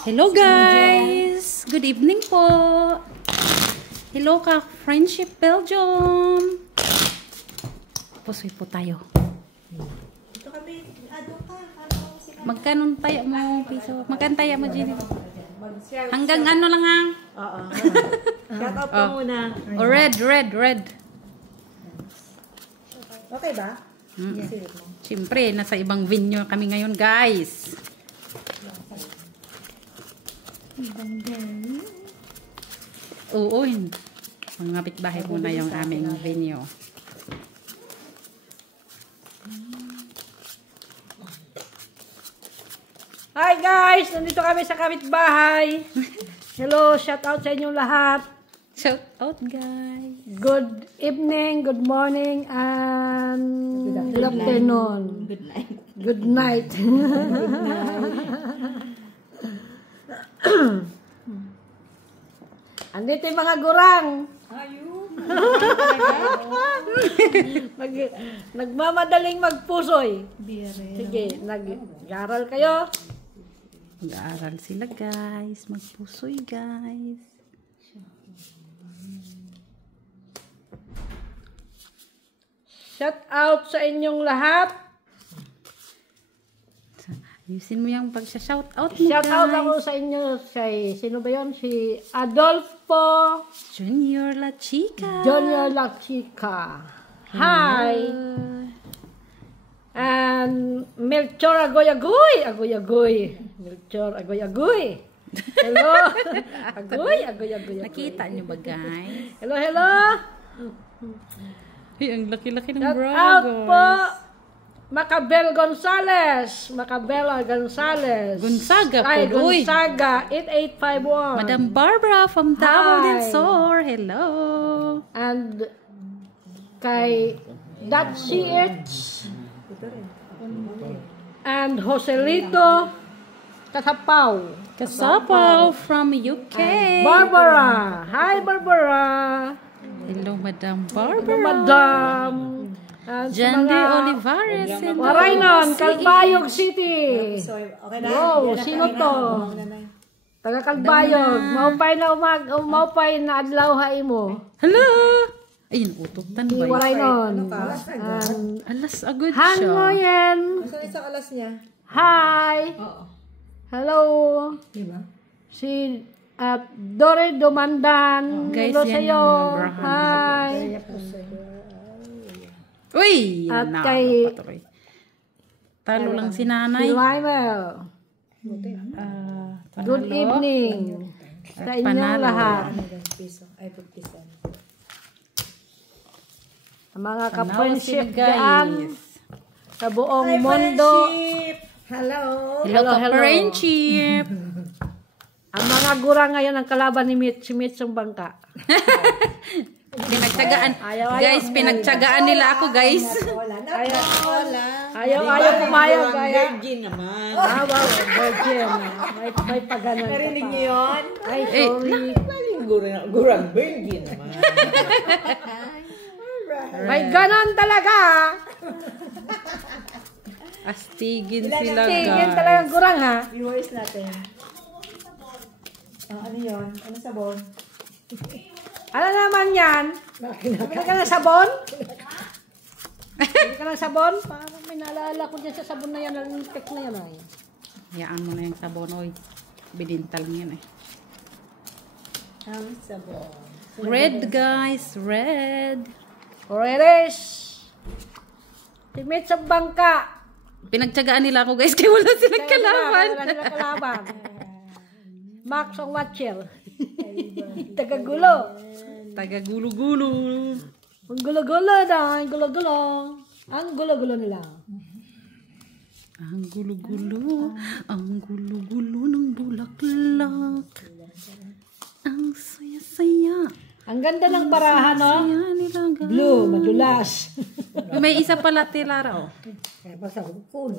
Hello guys! Good evening po! Hello ka Friendship Belgium! Pusoy po tayo. Ito kami, Magkano tayo mo piso? Magkano tayo mo Jenny? Hanggang ano lang ha? Oo. Shout out pa muna. Oh, red. Okay ba? Siyempre, nasa ibang venue kami ngayon guys. Oo, mga kapitbahay po na yung aming venue. Hi guys! Nandito kami sa kapitbahay. Hello, shout out sa inyong lahat. Shout out guys! Good evening, good morning, and good afternoon. Good night. Good night. Andito yung mga gurang. Nagmamadaling magpusoy. Sige, nag-aral kayo. Mag-aaral sila guys. Magpusoy guys. Shout out sa inyong lahat. Ayusin mo yung pag-shout out mo Shout out guys. ako sa inyo. Sino ba yun? Si Adolfo Junior La Chica. Junior La Chica. Hi. And Melchor Agoy-Agoy. Melchor Agoy-Agoy. Hello. Agoy-Agoy. Nakita nyo ba guys? Hello. Ay, ang laki-laki ng Shout bra out guys. po. Macabel Gonzales. Macabela Gonzales. Gonzaga Ay, po. Uy. Gonzaga. 8851. Madam Barbara from Davao Hi. del Sur. Hello. And kay CH and Joselito Kasapaw. Kasapaw from UK. Barbara. Hi, Barbara. Hello, Madam Hello, Barbara. Madam. And sa Jandy mga Olivares. Hello. Waraynon, Calbayog City. Okay na? Wow, sino to? Taga Calbayog. Maupay na adlaw hai mo. Hello. Ayun, ututan Si ba yun? Waraynon. Alas agad Han siya. Ngoyen. Saan isang alas niya? Hi. Oo. Hello. Diba? Si Dore Domandan. Guys, Hello yan sa'yo. yung mga Abraham Hi. Uy! At Yan na. kay- Patuloy. Talo lang si Si nanay. Lionel. Good Panalo. evening. Sa inyong Panalo. lahat. Piso. Ay, 50 cents. Ang mga Panalo ka-friendship sila, guys. dyan. Sa buong mundo. Hello. Hello, Hello. ka-friendship. Ang mga gura ngayon ang kalaban ni si Mitch yung bangka. Pinagtsagaan. Ayaw. Guys, pinagtsagaan nila ako, guys. Wala na. Wala. Ayaw pumayag. Virgin naman. Wow, virgin. May paganan ka Narinig pa. niyo yun? Ay, sorry. Laging gurang virgin naman. May ganon talaga. Astigin sila, Tingin guys. talagang gurang ha. Viewers natin. Ano yun? Ano sabon? Ano naman yan? Bili ka ng sabon? Bili ka ng sabon? Parang may naalala ko dyan sa sabon na yan. Ang tek na yan ay. Hayaan mo na yung sabon, oy. Binintal yan eh. Ang sabon. Red, guys. Red. Oreres. Si Mitch sa bangka. Pinagtsagaan nila ako, guys. Kaya wala silang kalaban. Wala sila kalaban. Max ang watcher. Tagagulo. Taga-gulo-gulo. Ang gulo-gulo na. Ang gulo-gulo. Ang gulo-gulo nila. Ang gulo-gulo. Ang gulo-gulo ng bulaklak. Ang saya-saya. Ang ganda ng barahan, no? Saya nila, guys. Blue, madulas. May isa pala, Tilara, oh. Basta cool.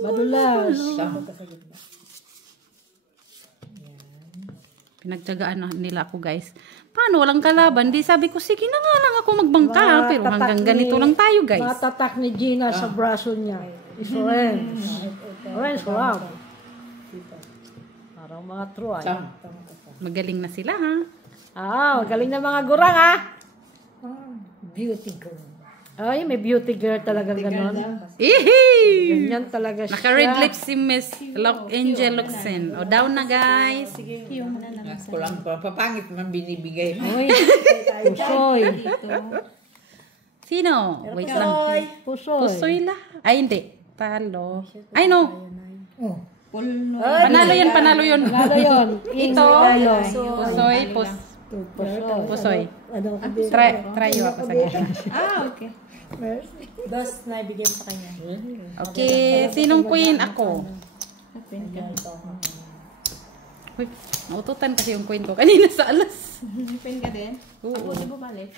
Madulas. Pinagtsagaan nila ako, guys. Paano? Walang kalaban. Di sabi ko, sige na nga lang ako magbangka. Pero hanggang ganito lang tayo, guys. Matatak ni Gina sa braso niya. Is orange. Orange, wow. Parang mga true ay. Magaling na sila ha. Galing na mga gurang ha. Beauty girl. Ay, may beauty girl talagang ganon. Ihey! Ganyan talaga siya. Naka-red lips si Miss Angel Luxen. O, down na guys. Kulang pa. Papangit man binibigay mo. Uy, pusoy. Sino? Wait lang. Pusoy. Pusoy la. Ay, hindi. Talo. Ay, no. Oh. Panalo yun, panalo yun. Lalo yun. Ito. Pusoy. Pusoy. Pusoy. Ano ka Try yo ako sa ganyan. okay. Dos na ibigay mo sa kanya. Okay. Sinong queen? Ako. Uy, naututan kasi yung queen ko kanina sa alas. Pin ka din? Oo. Ako di bumalik.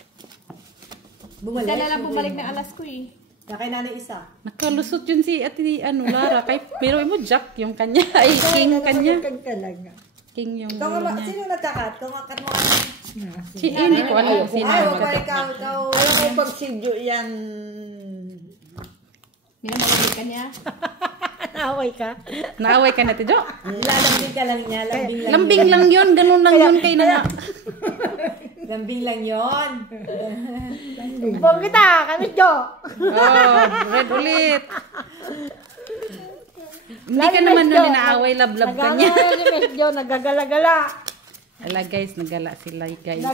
Bumalik. Isa na lang bumalik ng alas ko eh. Kaya nanay isa. Nakalusot yun si Ate Lara. Pero mo Jack yung kanya. Ay, king kanya. King yung Ikaw dulo nga, niya. sino nagkakat? Ikaw nga kat mo Hindi ko alam kung sino. Ay, wag pa ikaw. Alam mo pag sidyo yan. Minamagabit ka niya. Naaway ka. Naaway ka na, Jo. Lalambing ka lang niya. Lambing lang. Lambing lang yun. Ganun lang yun kay na nga. Lambing lang yun. Bong kita, kami Jo. Oh, red ulit. Hindi ka naman nun inaaway, love-love ka niya. Nagagala si Miss Jo, nagagala-gala. Ala guys, nagala sila guys.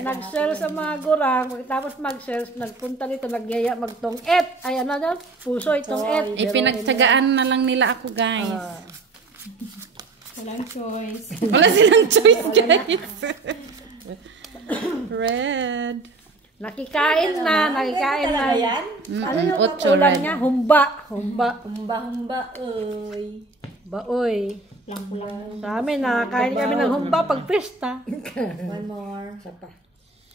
Nag-sales sa mga gurang. Tapos mag-sales, nagpunta dito, nagyaya magtong-et. Ay, ano na? Puso itong-et. Ipinagtsagaan na lang nila ako guys. Walang choice. Wala silang choice guys. Red. Nakikain na. Yan? Ano yung Ocho ulam red. niya? Humba. Humba, oy. Baoy. Sa amin, nakakain kami ng humba pag pista. One more.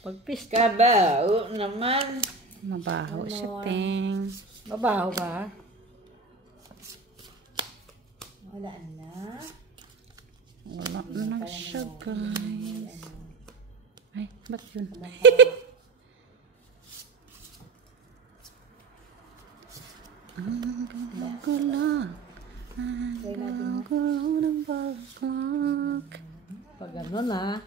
Pag pista. Kabao naman. Mabaho siya, ting. Mabaho ba? Wala na. Wala na siya, guys. Ay, ba't yun? Ang gala. Ang gala ng balak. Pag gano'n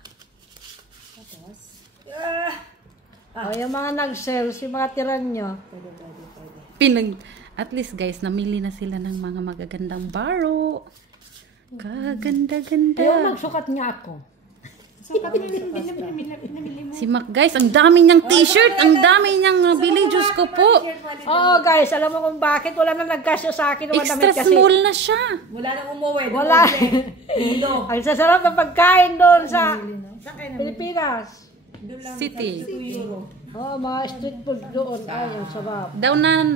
yung mga nag-sales, yung mga tiran nyo. At least guys, namili na sila ng mga magagandang baro. Kaganda-ganda. Ayaw magsukat niya ako. Sapat na pinamili mo. Si Mac guys, ang dami niyang t-shirt, ang dami niyang nabili, Diyos ko po. Oo guys, alam mo kung bakit wala na nagkasya sa akin. Extra small na siya. Wala nang umuwi. Wala. Mundo. Ang sasarap ng pagkain doon sa Pilipinas. City. Oo, mga street food doon. Ay, ang sarap. Down na.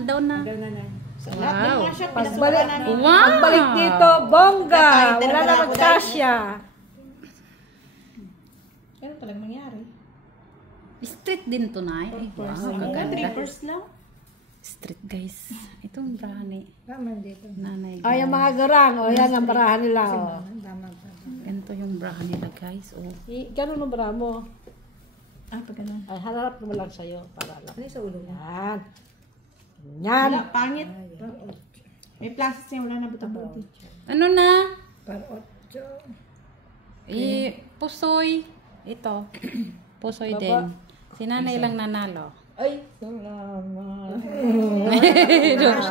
Lahat ng Wow. mga shop, Pagbalik, Wow. pagbalik dito, bongga. Wala na magkasya. Ano talagang nangyari? Street din to na. Ay, wow, kaganda. 3 lang. Street guys. Ito ang brani. Nanay. Ay, yung mga garang. O, yan ang barahan nila. O. Ganito yung brahan nila guys. Oh. Ganun ang barahan mo. Pag ganun. Ay, harap mo lang sa'yo. Para lang. Ano sa ulo niya? Yan. Yan. Wala, pangit. May plastic niya, wala na buta-buti. Ano na? Parot. Pusoy. Ito. Pusoy din. Si nanay lang nanalo. Ay, salamat.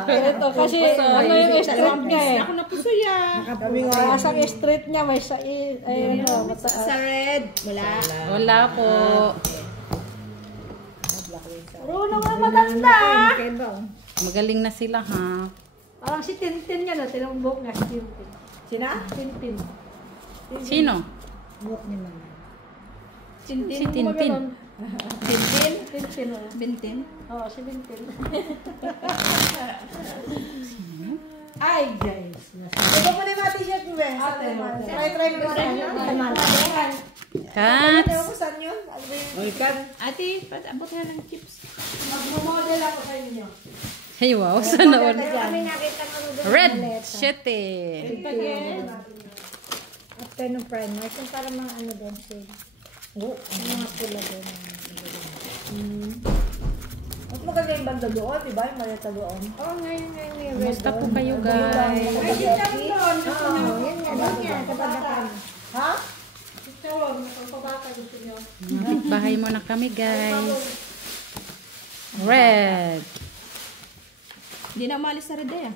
Ito kasi, ano yung street niya eh. Ako na puso yan. Kaya sa street niya, may sa, Sa red. Wala. Wala po. Runo nga maganda. Magaling na sila ha. Parang si Tintin niya na, tinumbok niya si Tintin. Sina? Tintin. Sino? Tintin. Si Tintin. Bintin. Tintin, oo. Bintin. Oo, si Tintin. Ay, guys. Ito mo na yung mga t-shirt mo, eh. Try mo sa inyo. Cats. Ano ko saan yun? Ano ba yun? Oy, kat. Ate, abot nga ng chips. Mag-model ako sa inyo. Hey wow, sana all. Kami nakita ko doon. Red. Shit eh. After nung primer, kung para mga ano doon siya. Oo. Mga pula doon. At na yung banda doon, di ba? Yung maleta doon. Oo, ngayon. Kumusta po kayo guys? Ha? Bahay mo na kami guys. Red. Hindi na umalis sa Rede ah.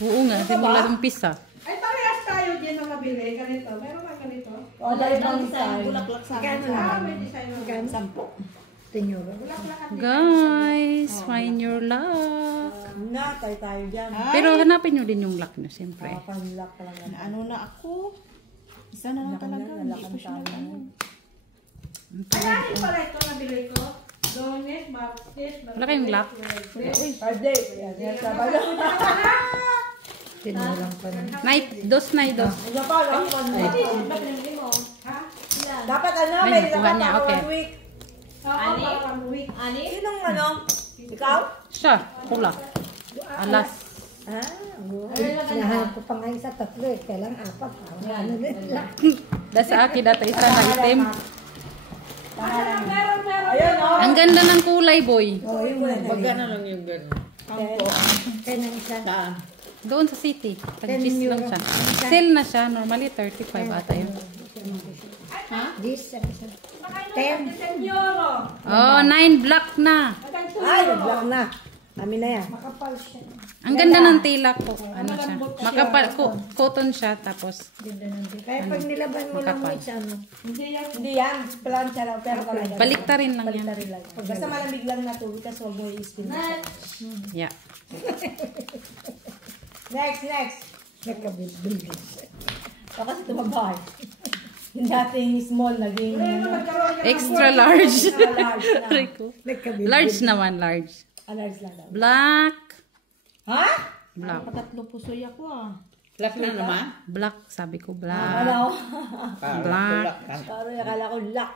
Oo nga, simula ng pisa. Ay, parehas tayo din na mabili. Ganito. Meron ka ganito? O, dahil bang design. Bulaklak sa akin. May design mo. 10. Guys, find your luck. Na, tayo dyan. Pero hanapin nyo din yung luck nyo, siyempre. Panlak ka lang yan. Ano na ako? Isa na lang talaga. Hindi ko siya nag-ano. Ay, pala ito nabili ko. Dones, Martes, Wala kayong luck? Birthday. Yan, sabado. Night, dos. Ano pa, lang. Dapat ano, Ay, may nakuha dapat niya, ako okay. 1 week. Ani? Week. Sinong ano? Ikaw? Siya, pula. Alas. Nahanap ko pa nga isa, 3 eh. Kailang 4. Ano nila? Da sa akin dati isa na item. Meron. Ayun, o. Ang ganda ng kulay, boy. Pag gano'n lang yung gano'n. Kaya nang isa. Saan? Doon sa city. Tag-cheese lang siya. Sale na siya. Normally, 35 ata yun. This, isa. 10. Oh, 9 black na. Ay, black na. Amin na yan. Makapal siya. Ang ganda ng tila ko. Ano siya? Makapal, cotton siya. Tapos, Kaya pag nilaban mo lang Makapal. with ano. Hindi yan. Plancha lang. Pero talaga. baliktarin lang yan. Baliktarin lang. Basta malamig lang na tubig. Tapos huwag mo i-spin. Yeah. Next. Nagkabibil. O kasi tumabay. Yung dating small, naging Extra large. large na. Rico. Large naman, large. Large lang daw. Black. Ha? Black. Patatlo pusoy ako ah. Black na naman? Black, sabi ko black. Ano? Black. Parang akala ko lock.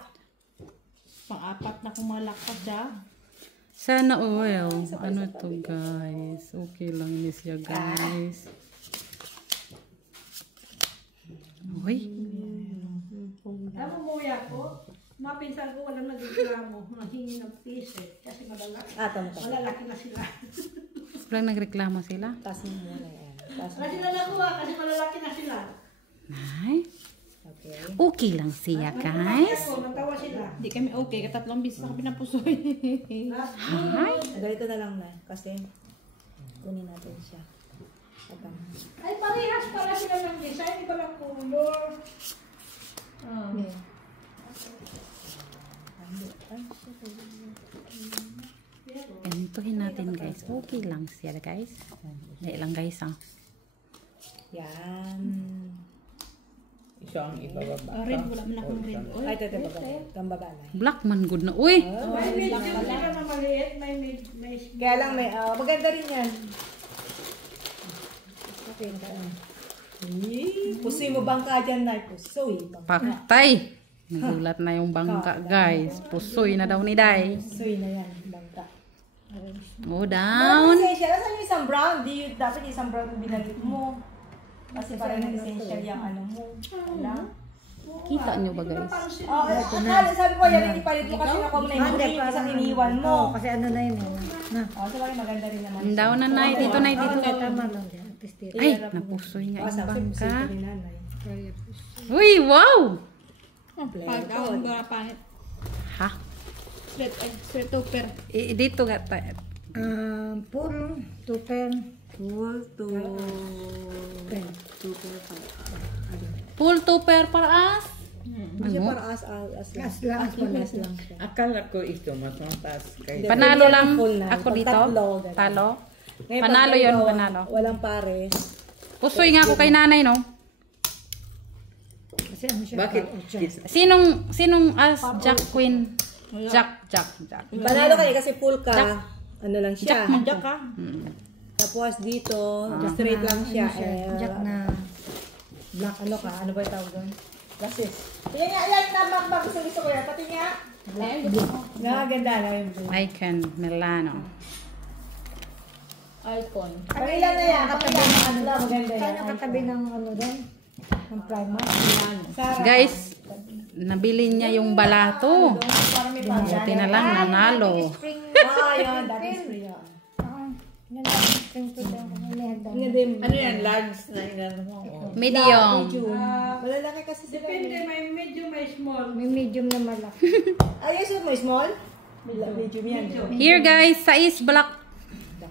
Pang-apat na kung malakas siya. Sana oil. Ano to guys? Okay lang ni siya guys. Uy. Namumuwi ako. Mapinsan ko walang nagreklamo. Nanghingi ng piso eh. Kasi malalaki na sila. Walang nagreklamo sila. Taas mo na yan. Kasi nalakuha kasi malalaki na sila. Ay. Okay. Okay lang siya guys. Ako, natawa sila. Hindi kami okay. Katatlong bisis ako pinapusoy. Ay. Ganito na lang na. Kasi kunin natin siya. Ay, parehas pala sila ng design. Iba lang color. Ganituhin natin guys. Okay lang siya guys. Hindi lang guys ah. Yan. Isa ang ibababa. Red, wala man akong red. Oy, Ay, ito baba. Itong baba na. Black man good na. Uy. May medium sila na maliit. May Kaya lang may, maganda rin yan. Okay, pusoy mo bangka dyan, Nay. Pusoy. Paktay. Nagulat na yung bangka guys. Pusoy na daw ni Day. Pusoy na yan, bangka. Go down. Essential. Asan yung isang brown? Dapat isang brown yung binalit mo. Kasi parang essential yung ano mo. Wala. Kita nyo ba guys? Oh, akala, sabi ko, yan, ipalit mo kasi ako na yung isang iniwan mo. kasi ano na yun. Oh, so bakit maganda rin naman. Ang down na Nay. Dito Nay. Dito. Tama lang yan. Ay, napusoy nga yung Sabi, pusoy bangka. ko rin, nanay. Uy, wow! pag ang mga pangit. Ha? Straight topper. Dito nga tayo. Full, tuper. Full tupper para as. Kasi Ano? para as lang. As lang. As lang siya. Akala ko ito, mas mataas kayo. Panalo lang Full na. ako Pag dito. tatlo, ganun. Talo. Ngayon, Panalo pag yun, ikaw, panalo. Walang pares. Pusoy nga ako kay nanay, no? Kasi ano siya? Bakit? Sinong as Jack Queen? Jack. Panalo kayo kasi full ka. Ano lang siya. Jack ka. Tapos dito, straight lang siya. Jack na. Black ano ka? Ano ba yung tawag doon? Glasses. Tingnan nga, yan na gusto ko yan. Pati nga. Ganda na yung blue. Icon Milano. Icon. Kapilan na yan. Kapilan na ano lang. Maganda Saan yan. nakatabi ng ano doon? Ang Primark. Sarah. Guys, nabili niya yung balato. Para may pang. Buti na lang nanalo. Yun. That is free yun. Ano yan? Large na inano mo? Oh. Medium. Malalaki kasi sila. Depende, may medium, may small. May medium na malaki. Ay, yes, may small? Medium yan. Here guys, size black.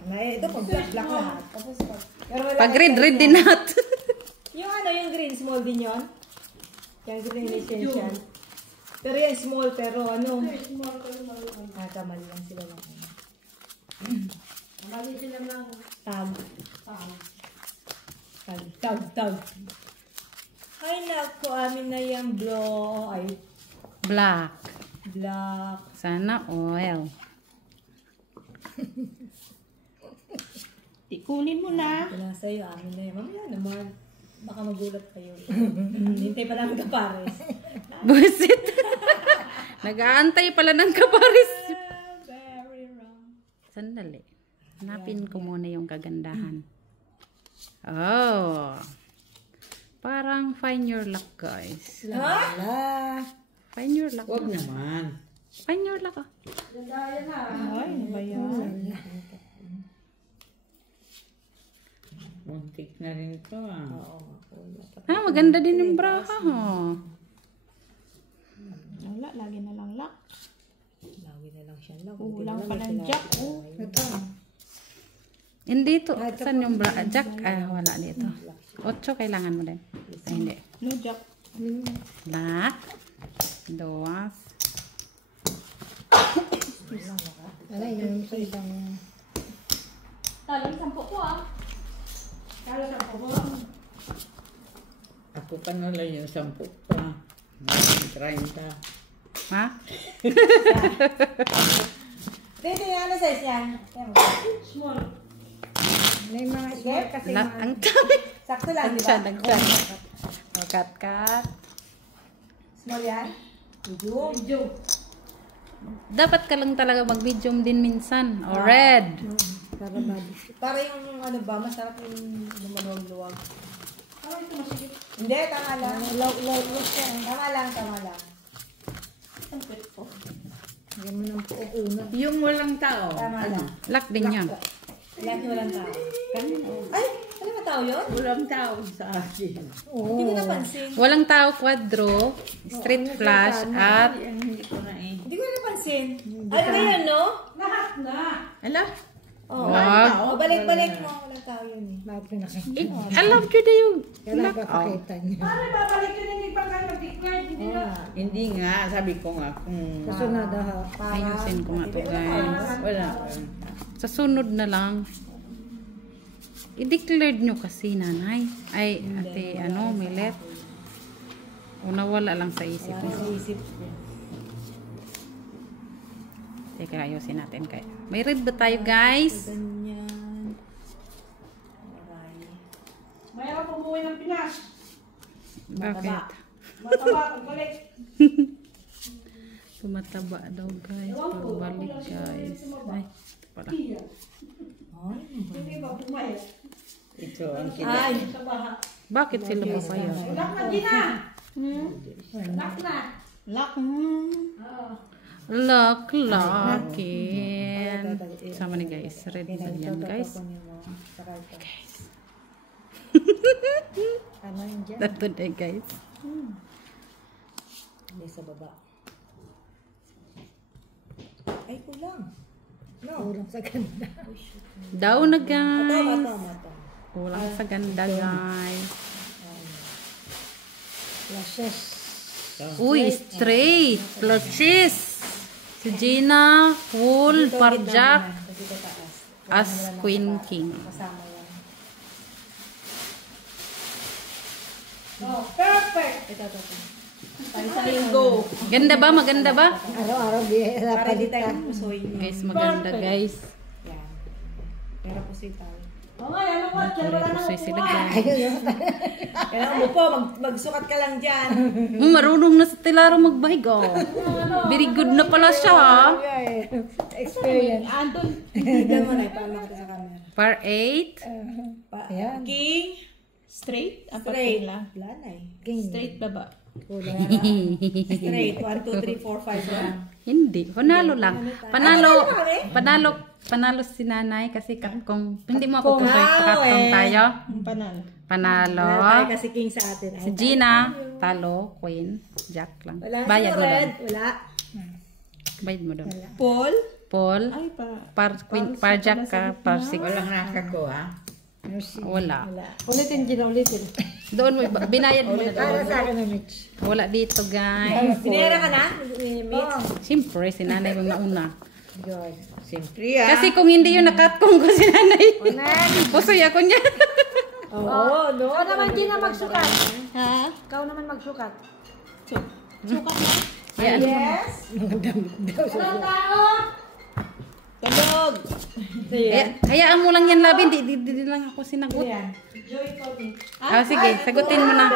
Ito pag black lahat. Tapos pero wala Pag kang red size din yan. nat. Yung yung green, small din yun? Yung green essential. Pero yan small, pero kamali lang sila lang. Mali sila ng Tag. Ay, naku, amin na yung Black. black. Sana oil. Tikunin mo na. Ito lang sa'yo, amin na yun. Mamaya naman, baka magulat kayo. Hintay pa namin kapares. Busit. Nag-aantay pala ng kaparis. Very wrong. Sandali. Hanapin ko muna yung kagandahan. Oh. Parang find your luck, guys. Hala. Find your luck. Huwag naman. Find your luck. Ay, ano ba yan? Muntik na rin ito ah. Maganda din yung braha. Oh. Wala, lagi na lang lock. Lagi na lang siya lang. Kulang pa ng jack. Oh. Hindi to. Saan yung bra? Jack? Wala dito. 8 kailangan mo din. Ay, hindi. No jack. Black. Dos. Ano yun sa ibang... Talang 10 ko ah. Kala sa po. Ako pa na lang yung 10 pa. 30. Ha? Dito yung ano size yan? Small. May mga small kasi Ang dami. Sakto lang, di ba? Nagsan. Cut. Small yan? Medium. Medium. Dapat ka lang talaga mag-medium din minsan. O red. Para body. Para yung ano ba, masarap yung lumaluwag-luwag. Parang ito masigit. Hindi, tama lang. Low siya. Tama lang. Ang pwede po. Hindi mo nang po una. Yung walang tao. Tama lang. Black din yan. Lahat yung walang tao. Ay, ano ba tao yun? Walang tao sa akin. Hindi ko napansin. Walang tao, quadro, street flash, at Hindi ko na eh. Hindi ko napansin. Ano na yun, no? Lahat na. Ala? Oo. wag. Oh, balik-balik mo. Walang tao yun eh. Lahat na nakikita. I love you na yung Kailangan black. ba pakita niya? Paano babalik yun hindi pa kayo mag-declare? Hindi na. Hindi nga. Sabi ko nga kung Kasunod ha. Ayusin ko nga to guys. wala. Sa sunod na lang, i-declared nyo kasi nanay. Ay, ate, Milet. O nawala lang sa isip mo. Isip ko. Teka, ayusin natin kaya. May red ba tayo guys? Ganyan. Mayroon pumuwi ng Pinas. Bakit? Mataba kung balik. Tumataba daw guys. Pagbalik guys. Ay, ito pala. Hindi ba pumayag? Ito ang Ay, Sa baha. Bakit sila pa kaya? Lock na din na. Lock na. lock. Lakin. Sama ni guys. Red na yan guys. Ano yun dyan? Tato na guys. may sa baba. Ay, kulang. No. Kulang sa ganda. Daw na guys. Mata. Kulang sa ganda guys. Lashes. Uy, straight. Plus cheese. Si Gina, full, parjak, Kasi ito taas. as Queen King. Kasama yan. Oh, perfect. Ito. Ay, sa linggo. Ganda ba? Maganda ba? Araw-araw bihira Para di tayo palitan. pusoy. Guys, maganda guys. Yan. Pero pusoy tayo. O nga, yan ang watch. Wala na Pusoy sila makuha. guys. Kailangan mo po, magsukat ka lang dyan. Marunong na sa Tilaro magbahig oh. Very good na pala siya ha. Experience. Tignan mo na, ipala kita sa camera. Par 8. Ayan. King, Straight? Apat Straight. pila. Wala na eh. Straight baba. Straight. 1, 2, 3, 4, 5 lang. Hindi, panalo lang. Panalo si nanay kasi kung hindi mo ako pusoy, katong tayo. Panalo. Panalo. Wala tayo kasi king sa atin. Si Gina, talo, queen, jack lang. Wala. Bayad mo doon. Wala. Bayad mo doon. Paul? Paul, Ay pa. queen, par jack ka, par six. Walang nasa ko, ha? Wala. Ulitin, Gina, ulitin. Doon mo, binayad mo na doon. Sa akin na Mitch. Wala dito, guys. Binera ka na? Mitch? Siyempre, si nanay mo nauna. Good. Siyempre, ha? Kasi kung hindi yun, nakatkong ko si nanay. Pusoy ako niya. Oo, no. Ikaw naman, Gina, magsukat. Ha? Ikaw naman magsukat. Sukat na. Yan. Yes. Ilang tao? Talog! Hayaan mo lang yan, Labi. Di lang ako sinagot. Joy Cody. Sige, sagutin mo na.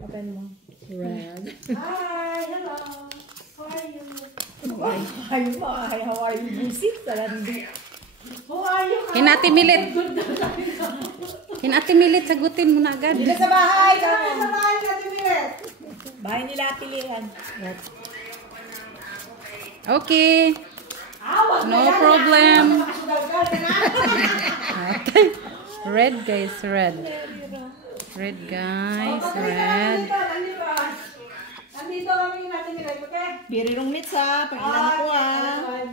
Open mo. Red. Hi, hello. How are you? Hi, how are you? Visit sa landi. How are you? Hinati milit. Hinati milit, sagutin mo na agad. Dito sa bahay. Sa bahay natin ulit. Bahay nila pilihan. Okay. No problem. Okay. Red, guys, red. Red, guys, red. Nandito kami natin nilay, okay? Birirong mitsa. Pag-ilan ako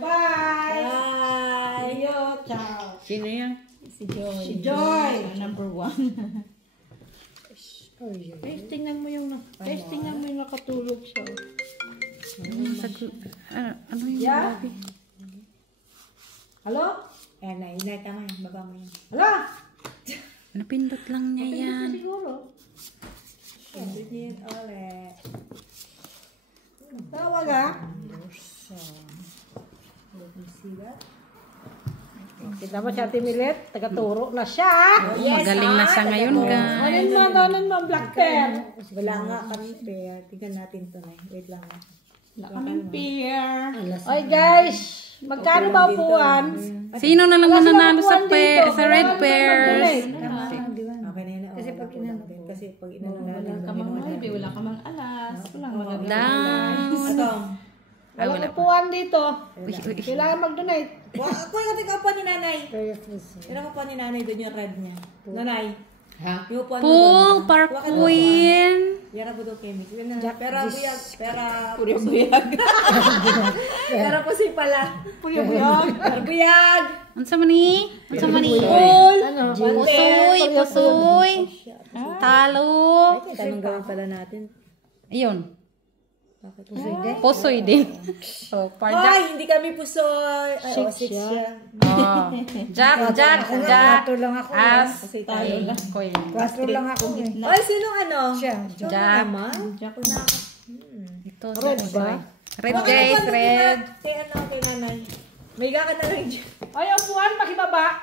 Bye! Bye! Yo, ciao! Sino yan? Si Joy. Si Joy! Number 1. Guys, tingnan mo yung nakatulog siya. Ano yung Yeah? Labi? Halo? Ayan na, inay tama yan. Baba mo yan. Halo? Napindot lang niya yan. Siguro. Ulit. Ulit. Tawag ha? Kita mo siya timilit, taga-turo na siya. Magaling na siya ngayon, guys. Anin mo, Black Bear. Wala nga kami pair. Tingnan natin to na. Wait lang. Nakaming pair. Oy guys, magkano ba upuan? Sino na lang mananalo sa red pairs? Okay na yun. Kasi pag inanong Wala ka mang alas. Wala mga Down. Walang upuan dito. Kailangan mag-donate. Ako yung ating upuan ni nanay. Pero ang upuan ni nanay doon yung red niya. Nanay. Ha? Yung upuan mo Pool, doon. park queen. Yara po doon chemic. Pera buyag. puri buyag. Pera po si pala. Buyag. Pera buyag. Unsa man ni? Unsa man ni? Ano? Pusoy. Talo. Tanong gawin pala natin. Ayun. Pusoy din. Oh, parjak. Ay, hindi kami pusoy. Ay, six siya. Oh. Jack. As. Kasi tayo lang. Queen. lang ako. Ay, sinong ano? Jack. Jack. Ito. Red ba? Red, guys. Red. Kay ano, kay nanay. May ka na lang dyan. Ay, upuan, pakibaba.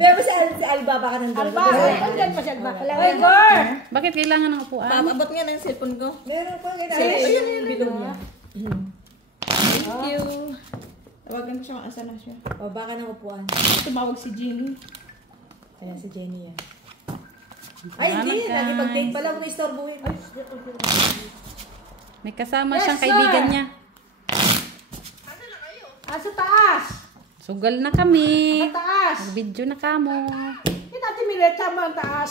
Pero si Alba baka nandun. Alba, andyan pa siya. Ay, girl. Bakit kailangan ng upuan? Abot nga ng cellphone ko. Meron pa kay nanay. Ayun yung bilog niya. Thank you. Tawagan ko siya kung asan na siya. O, baka ng upuan. Tumawag si Jean. Ayan si Jenny yan. Ay, hindi. Lagi pag-date pala. Huwag na istorbuhin. Ay, May kasama siyang kaibigan niya. Sa taas. Sugal na kami. Sa taas. Video na kamo. Hindi natin milit sama ang taas.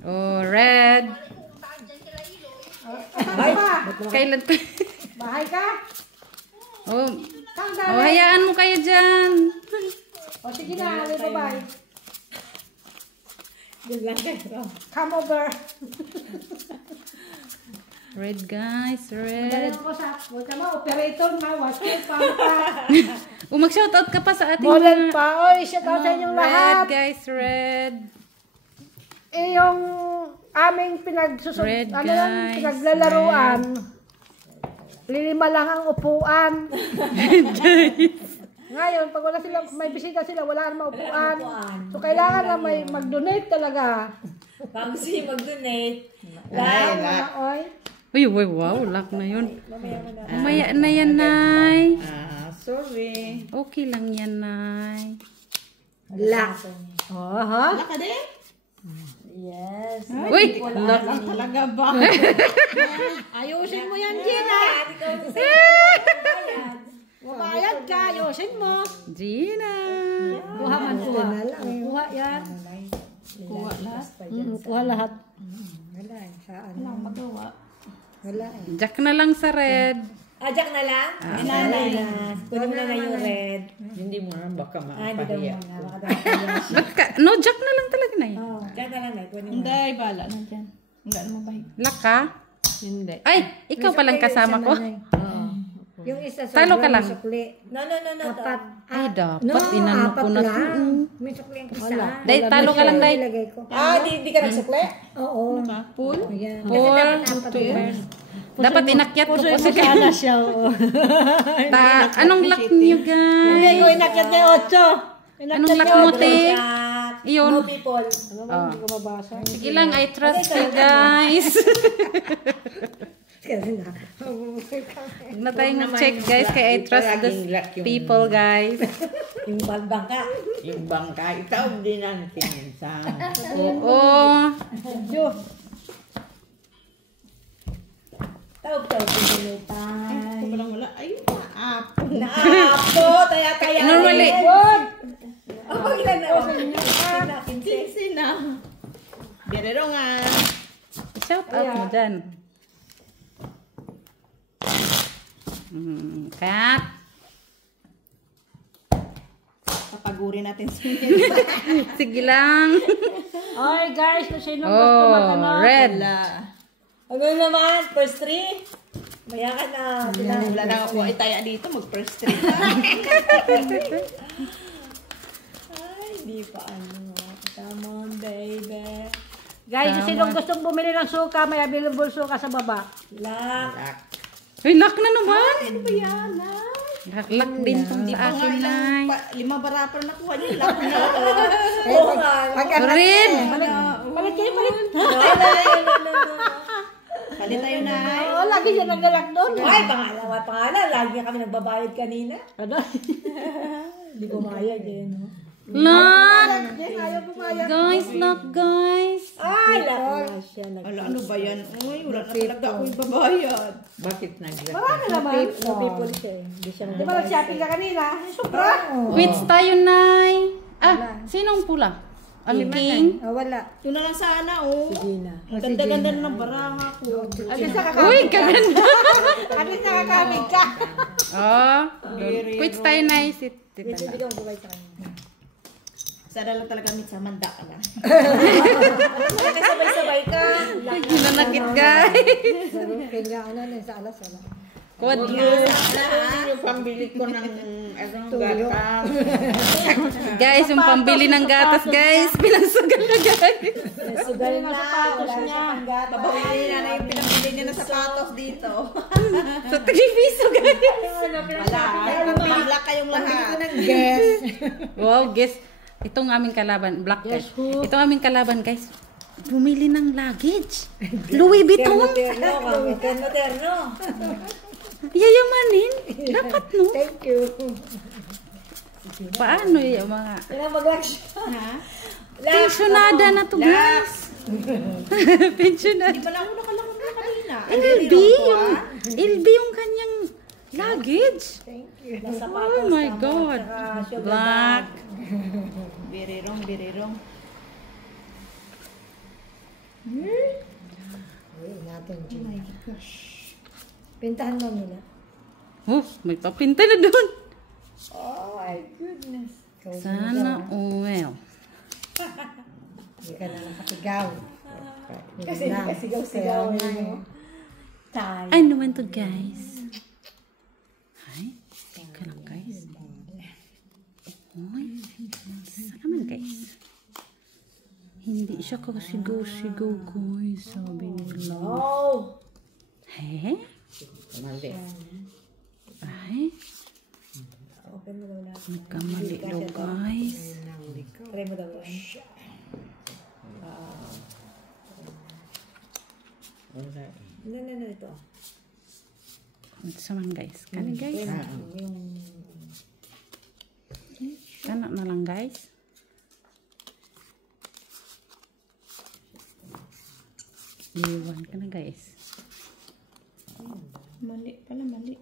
Oh, red. Ay, Kailan pa? bahay ka? Oh, Kang oh, hayaan mo kayo dyan. O sige na, bye-bye. good lang kayo. Come over. Red, guys. Red. Galing ko sa, huwag ka operator na, washer pa pa. Mag-shoutout ka pa sa ating Model pa. Oy, shout out sa inyong red, lahat. guys. Red. Yung aming Red, ano yan, guys. pinaglalaruan. Lilima lang ang upuan. Ngayon, pag wala sila, may bisita sila, wala nang maupuan. So, kailangan na may mag-donate talaga. Bago siya mag-donate. Oy. Uy, wow. Lock na yun. Mamaya na yan, Nay. Sorry. Okay lang yan, Nay. Lock. Oh, ha? Wala ka din? Yes. Uy! Look. Talaga ba? Ayusin mo yan, Gina. Mabayad ka, ayusin mo. Gina. Kuha man, kuha. Kuha yan. Kuha lahat. Kuha lahat. Wala eh. Saan? Wala akong magawa. Wala eh. Jack na lang sa red. Jack na lang? Nanay. Kunin mo na lang yung red. Hindi mo na baka Hindi daw mapahiya. muna. Baka daw mapahiya. No, Jack na lang talaga na eh. Jack na lang eh. Kunin mo. Hindi, bala na dyan. Wala naman bahig. Laka? Hindi. Ay, ikaw palang kasama ko. Yung isa sa Talo ka lang. sukli. No. Apat. Ay, dapat inano ko na to. May sukli ang isa. Day, talo ka lang, Day. Ilagay ko. Di ka nagsukli? Oo. Pool? Ayan. Four. Dapat inakyat ko kasi Sana siya. Anong lock niyo, Hindi ko guys? inakyat niya 8. Anong lock mo, te? Iyon. No people. Oh. Hindi ko mabasa. Sige lang, I trust you, guys. Kasi na. Huwag na tayong check, guys, kaya I trust the people, guys. Yung bangka. Yung bangka, itaw din ang kinsan. Oo. Taob pinilitan. Ay, ko palang wala. Ayun na. Apo. Naapo. Taya. Normally. Ilan na? 15 na. Birero nga. Shout out mo dyan. Kat. Papagurin natin si Sige lang. Ay, guys, kung sino gusto Oh, red. Ano naman? First three? Maya ka na. Wala na ako itaya dito. Mag-first trip. Ay, hindi pa ano. Come on, baby. Guys, kung sino gustong bumili ng suka, may available suka sa baba. Lock. Ay, lock na naman. Ano ba yan? Lock din tong Hindi sa pa nga akin, Nay. 5 barapal nakuha niyo. Lock na. Oo nga. Red. Palit kayo, palit. Palit tayo na. Oo, lagi siya naglalak doon. Ay, pangalan. Lagi kami nagbabayad kanina. Ano? Hindi pumayag eh, no? Lock. Ayaw pumayag. Guys, lock, guys. Ay, lakas siya. Ala, ano ba yan? Uy, wala na talaga akong babayad. Bakit naglat? Marami naman. No people siya eh. Hindi siya Di ba nag-shopping ka kanina? Sobra. Quits tayo, Nay. Sinong pula? Ang king? Wala. Yun na lang sana, oh. Gina. Ang ganda-ganda na ng baranga ko. At least nakakabig. Uy, kaganda. At least nakakabig ka. Oh, quits tayo, Nay. Sit. Hindi ka mababay sa kanya. Sana lang talaga mit sa manda ka na. Sabay-sabay ka. Hinanakit, guys. Kaya ano na sa alas. Kod. Yung pambili ko ng gata. Guys, yung pambili ng gatas, guys. Pinasugan na, guys. Sugal na. Wala siya pang gata. Babawiin na na yung pinabili niya na sapatos dito. Sa 3 piso, guys. Wala, pambila kayong lahat. Guess. Wow, guys. Itong aming kalaban, black guys. Itong aming kalaban, guys. Bumili ng luggage. Louis Vuitton. Terno. Yayamanin. Dapat, no? Thank you. Paano yung mga... Kailangan mag-lunch. Pensionada na to, guys. Pensionada. Di ba lang ako nakalakot na kanina? LB yung kanyang luggage. Thank you. Oh my God. Black. Birirong. Uy, natin. Oh my gosh. Pintahan mo muna. Oh, may papinta na doon. Oh my goodness. Sana well. Hindi ka na nakasigaw. Kasi sigaw-sigaw. Tayo. Ay, naman to, guys. Ay, teka lang, guys. Oy, salamat, guys. Hindi siya kasigaw-sigaw, guys. Sabi nila. Oh! He? Mali. Ay, Open mo daw natin. nagkamali daw, guys. Try mo daw. Wala. No, ito. Ito naman, guys. Kani, guys. Yung... Kana na lang, guys. Iwan ka na guys. Mali pala, mali.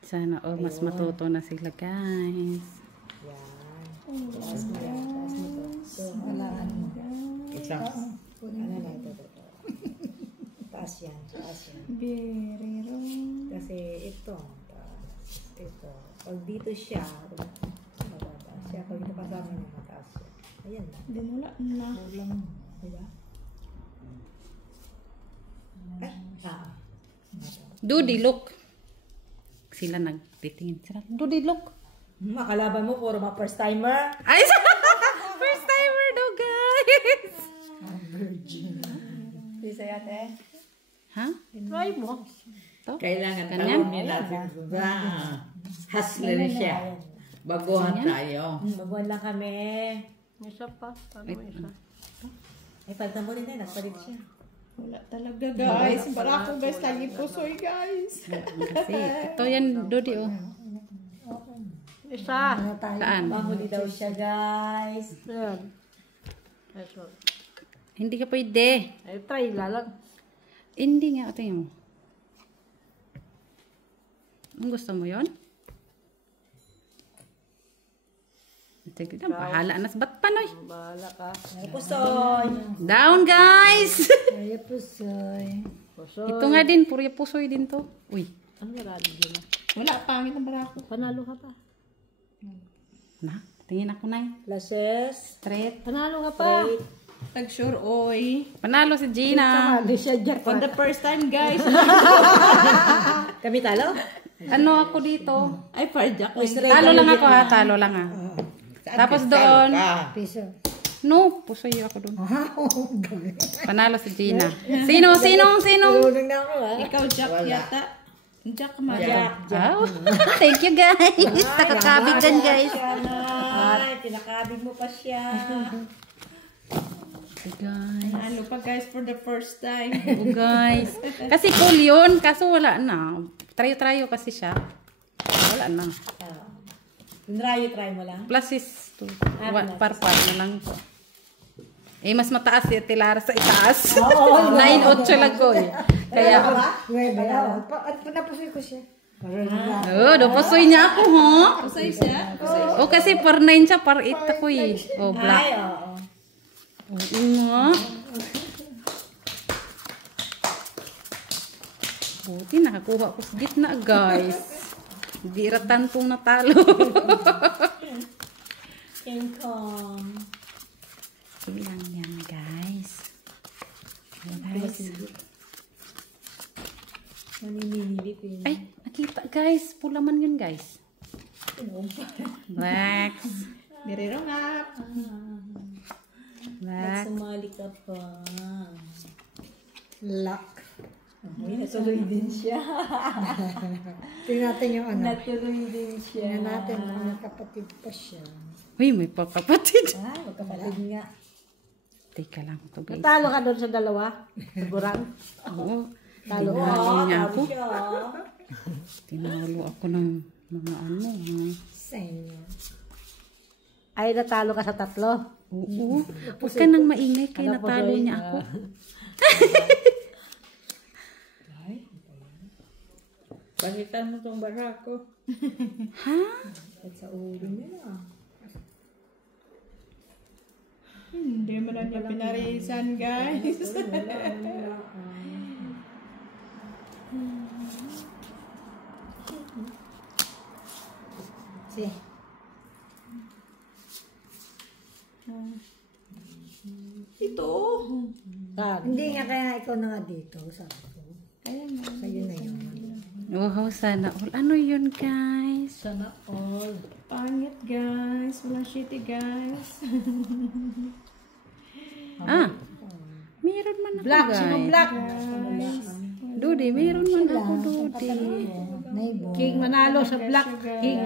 Sana mas matuto na sila guys. Taas yan. Birero. Kasi ito. Pag dito siya, mababa siya. Pag dito kasama niya, mataas siya. Ayan na. Dinula na. Diba? Dudy, look. Sila nagtitingin. Sila, Dudy, look. Makalaban mo, puro mga first timer. Ay, first timer daw, guys. Di sa'yo, ate. Ha? Try mo. To? Kailangan Ganyan? talunin natin. Hustler siya. Baguhan tayo. Baguhan lang kami. Isa pa. Ano isa? Ay, palitan mo rin na. Nagpalit siya. Wala talaga guys. Para ako guys, lagi pusoy guys. Kasi, ito yan, Dudy, oh. Isa. Saan? Mahuli daw siya, guys. Ayan. Eso. Hindi ka pwede. Ay, try lang. Hindi nga, tingin mo. Ang gusto mo yon? Sige lang, bahala na sa batpanoy. Bahala ka. Pusoy. Down, guys! Ay, pusoy. Puso. Ito nga din, puro pusoy din to. Uy, Ang narado din na. Wala, pangit ang barako. Panalo ka pa. na, tingin ako na Lashes. Straight. Panalo ka pa. Tag-sure oy. Panalo si Gina. Kamali siya dyan. For the first time guys. Kami talo? Ano ako dito? Ay, parjak. Talo lang ako ha, talo lang ha. Tapos doon, Piso. no, pusoy ako doon. Panalo si Gina. Sino? Tulong na ako, ha? Ikaw, Jack yata. Jack ka Oh, thank you guys. Nakakabig dyan guys. Ay, kinakabig mo pa siya. Guys. Ano pa guys, for the first time. Oh, guys. Kasi cool yun, kaso wala na. Trayo-trayo kasi siya. Wala na. Try mo lang. Plus is to, par-par na lang to. Eh, mas mataas si Tilara sa itaas. 9-8 lang ko eh. Kaya, Napusoy ko siya. oh, napusoy niya ako, ho? Pasay siya. Oh, kasi par 9 siya, par 8 ako eh. Oh, black. Ay, oo. Oo nga. Buti, nakakuha ko sa gitna, guys. Hindi ratan pong natalo. King Kong. Ilang yan, guys. Guys. Naninihilip yun. Ay, nakita, guys. Pulaman yun, guys. Black. Birero nga. Black. Sumali ka pa. Luck. Ay, natuloy din siya. Tingnan natin yung ano. Natuloy din siya. Tingnan natin kung may kapatid pa siya. Uy, may papapatid. Ah, magkapatid nga. Teka lang to, guys. Talo ka doon sa dalawa. Sigurang. Oo. Talo ka. Tinalo niya ako. Siya. Tinalo ako ng mga ano, ha? Sa inyo. Ay, natalo ka sa tatlo. Oo. Huwag ka nang maingay kay natalo niya ako. Palitan mo tong barako. Ha? Sa ulo niya. Hindi mo lang niya pinarisan guys. Si. Ito. Hindi nga kaya ikaw na nga dito. Sabi ko. Kaya nga. Sa'yo na yun. Wow, sana all. Ano yun, guys? Sana all. Pangit guys. Walang shitty guys. Ah, meron man ako, Black. guys. Sino black? Dudy, meron man ako, Dudy. King manalo sa black. King.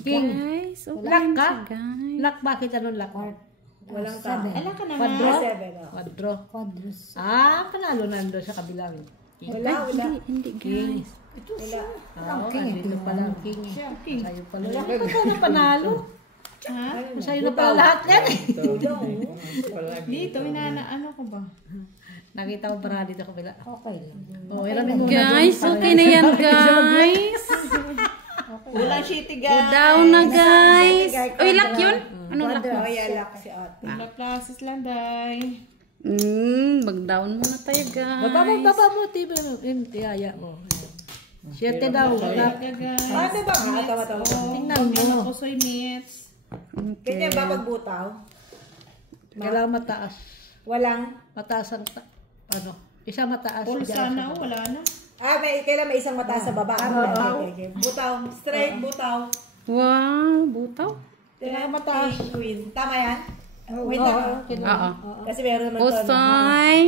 King. Guys, okay Black lang ka? siya, guys. Black, bakit ano black? Walang tao. Ala ka na Quadro? nga. Quadro. Panalo nando sa kabilang. Wala. Hindi, guys. Oo, nandito pala ang king. Sa'yo pala. Wala ka na panalo. Ha? Sa'yo na pala lahat yan eh. Dito, ano ko ba? Nakita ko para dito kabila. Okay lang. Oh, iramin mo Guys, okay na yan, guys. Walang shitty Go guys. down na, guys. Uy, lock yun? Anong lock yun? Kaya lock si ate. Wala classes lang, day. Mag-down muna tayo, guys. Baba mo, TV mo. Yung tiyaya mo. 7 daw. Wala. Okay, guys. Ate ba nga? Tawa-tawa. Tingnan mo. Ganyan ako soy meats. Ganyan ba pagbutaw? Kailangan mataas. Walang? Mataas ang ano? Isa mataas. Puro sana, wala na. Kailan may isang mata sa baba. Okay. Butaw. Straight, butaw. Wow, butaw. Kailangan mataas. Queen. Tama yan? Wait lang. Oo. Kasi meron naman to. Pusoy.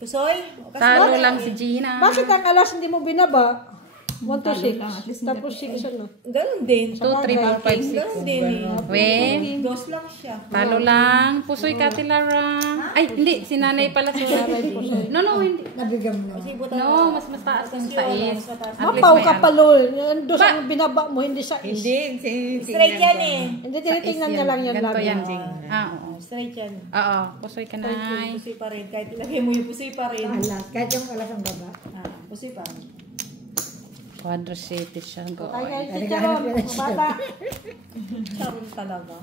Pusoy? Talo lang si Gina. Bakit ang alas hindi mo binaba? 1 to 6. Tapos 6 ano? Ganun din. 2, 3, 4, 5, 6. Ganun din eh. We, Dos lang siya. talo lang. Pusoy ka, Lara. Ay, hindi. Si nanay pala. Sorry. No, hindi. Nabigam mo. Kasi butaw. No, mas mataas yung sais. At least Mapaw may ka ano. pa, Lol. Yung dos ang binaba mo, hindi sa is. Hindi, Straight yan eh. Hindi, tinitingnan niya lang yan Ganito lagi. yan. Oo. Straight yan. Oo. Pusoy ka, nay. Pusoy pa rin. Kahit ilagay mo yung pusoy pa rin. Kahit yung alas ang baba. Pusoy pa rin. Quadrocity siya. Go. Ay, si Charon. Bata. Charon talaga.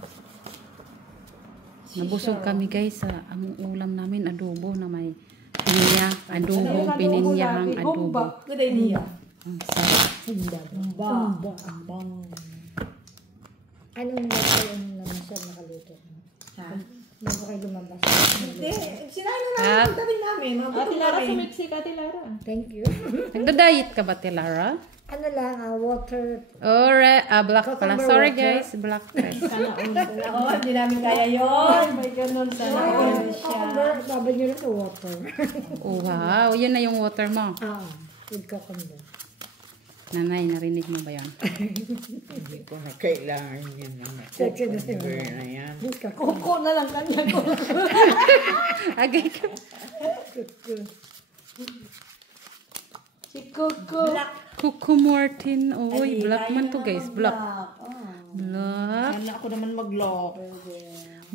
Nabusog kami guys sa ang ulam namin adobo na may pinya, adobo, pininyahang adobo. Good idea. Ang sarap. Bang. Anong nasa yung naman siya nakaluto? Ha? Bago kayo lumabas. Hindi. Sinano namin yung tabi namin. Mga Ate gutom Lara, namin. sumiksik, Ate Lara. Thank you. Nagda-diet ka ba, Lara? Ano lang, water. Black pala. Sorry guys, black rice. Oo, hindi namin kaya yun. May ganun sana. Ganun siya. Cucumber, sabi niyo rin water. Oh, wow, yun na yung water mo. With cucumber. Nanay, narinig mo ba yan? Hindi ko na kailangan yan naman. Sexy na Cucumber na yan. Kuko na lang kanya ko. Agay ka. Si Coco. Kuko Martin. Uy, black man to guys. Black. Black. Kala ako naman mag-lock.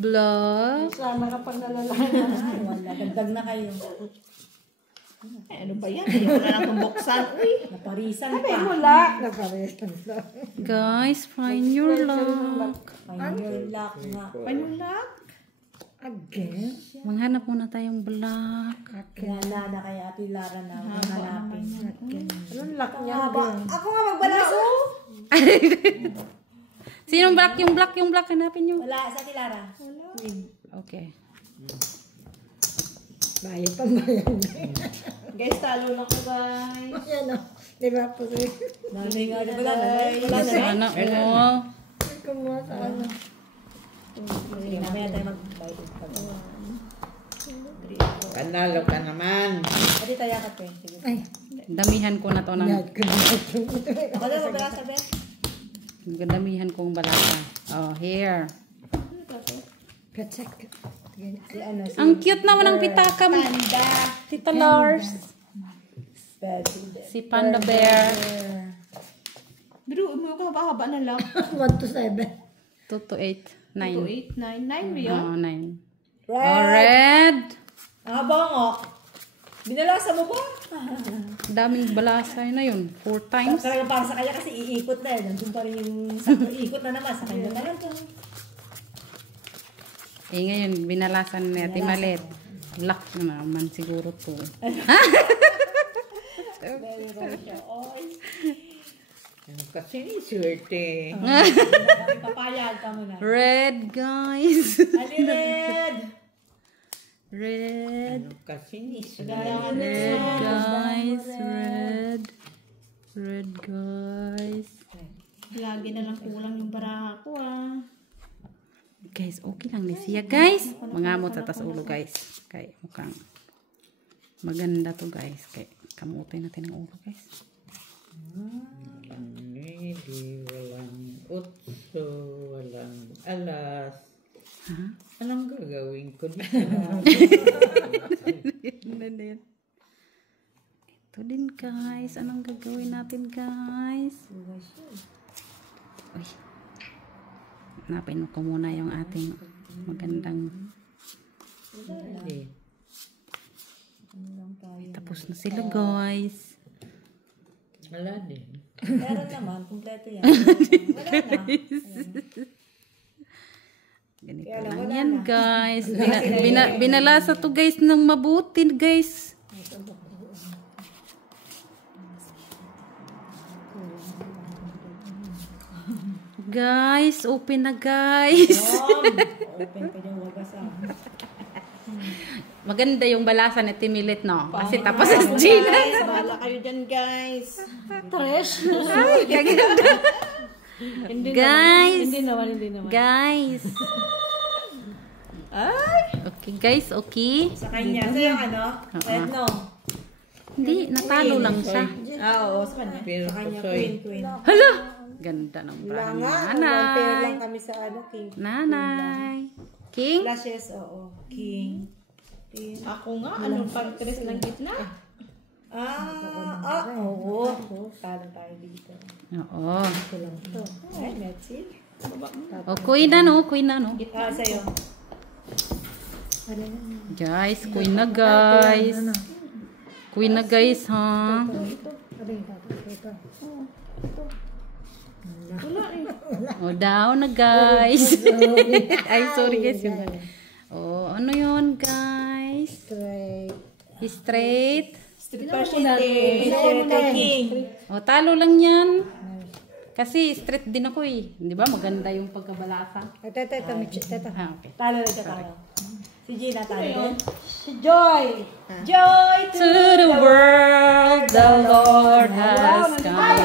Black. Sana ka pang nalalaman. Wala, dagdag na kayo. Ano ba yan? Hindi ko na lang itong buksan. Uy! Naparisan pa. Wala. Nakaresan lang. Guys, find your luck. Find your luck nga. Panulak? Again? Manghanap muna tayong black. Kilala na kay Ate Lara na hanapin. Anong lock niya? Ako nga magbalaso. Sinong black? Yung black. Hanapin nyo. Wala, sa Ate Lara. Okay. Bayo pa bayan. Guys, talo lang ko, guys. Yan o. Diba po rin? Nanay nga na. Wala na. Sana all. Kumuha sa ano. Sige, mamaya tayo mag-bite. Panalo ka naman. Ate, tayo ka pe. Sige. Ay, Damihan ko na to ng... yan. Ako na, magbalasa be. Damihan kong balasa. Oh, here. Katsek. Si ano, si Ang cute naman ng pitaka mo. Panda. Tita Lars. Panda. Si Panda Bear. Pero mo ka haba na lang. 1 to 7. 2 to 8. 9. 2, 8, 9. 9 ba yun? Oh, 9. Red. Oh, red. Ah, bongo. Binalasa mo ba? Daming balasa na yun. 4 times. Talaga para sa kanya kasi iikot na eh. Nandun pa rin yung sakto ikot na naman. Sa kanya talaga. Eh, ngayon, binalasan na natin malit. Luck na naman siguro to. Ano kasi ni swerte. Papayag ka muna. Red, guys. Ali red. Red. Ano kasi ni swerte. Red, guys. Red. Red, guys. Lagi na lang kulang yung baraha ko, ah. Guys, okay lang ni siya, guys. Mangamot sa tas ulo, guys. Kay mukhang maganda to, guys. Kay kamutoy natin ang ulo, guys. Hindi, walang utso, walang alas. Ha? Anong gagawin ko na? Ito din, guys. Anong gagawin natin, guys? Uy. Napin ko muna yung ating magandang. Tapos na sila guys. Wala din. Meron naman, kumpleto yan. Wala na. Ganito lang yan guys. Binalasa to guys ng mabuti guys. Guys, open na guys. Open ka dyan, wagas ah. Maganda yung balasan ni Timilit, no? Kasi tapos sa Gina. Guys, bahala kayo dyan, guys. Trash. Ay, kaganda. Guys. Hindi naman. Guys. Ay! Okay, guys, okay. Sa kanya. Sa yung ano? Red no. Hindi, natalo lang siya. Oo, sa kanya. Pero Sa kanya, pusoy. queen. Hala! Ganda ng brand. Pair Nanay. lang kami sa ano, king. Nanay. King? Flashes, oo. King. Ako nga, anong pag-tres ng gitna? Oo. Talo tayo dito. Oo. Ay, Metsi. O, queen na, no? Queen na, no? Sa'yo. Guys, queen na, guys. Queen na, guys, ha? O, down na, guys. Ay, sorry, guys. O, ano yun, guys? Straight. King. O, talo lang yan. Kasi straight din ako eh. Di ba? Maganda yung pagkabalasa. Teta, Ah, okay. Talo na siya, talo. Si Gina, talo din. Si Joy. Joy To the world the Lord has come.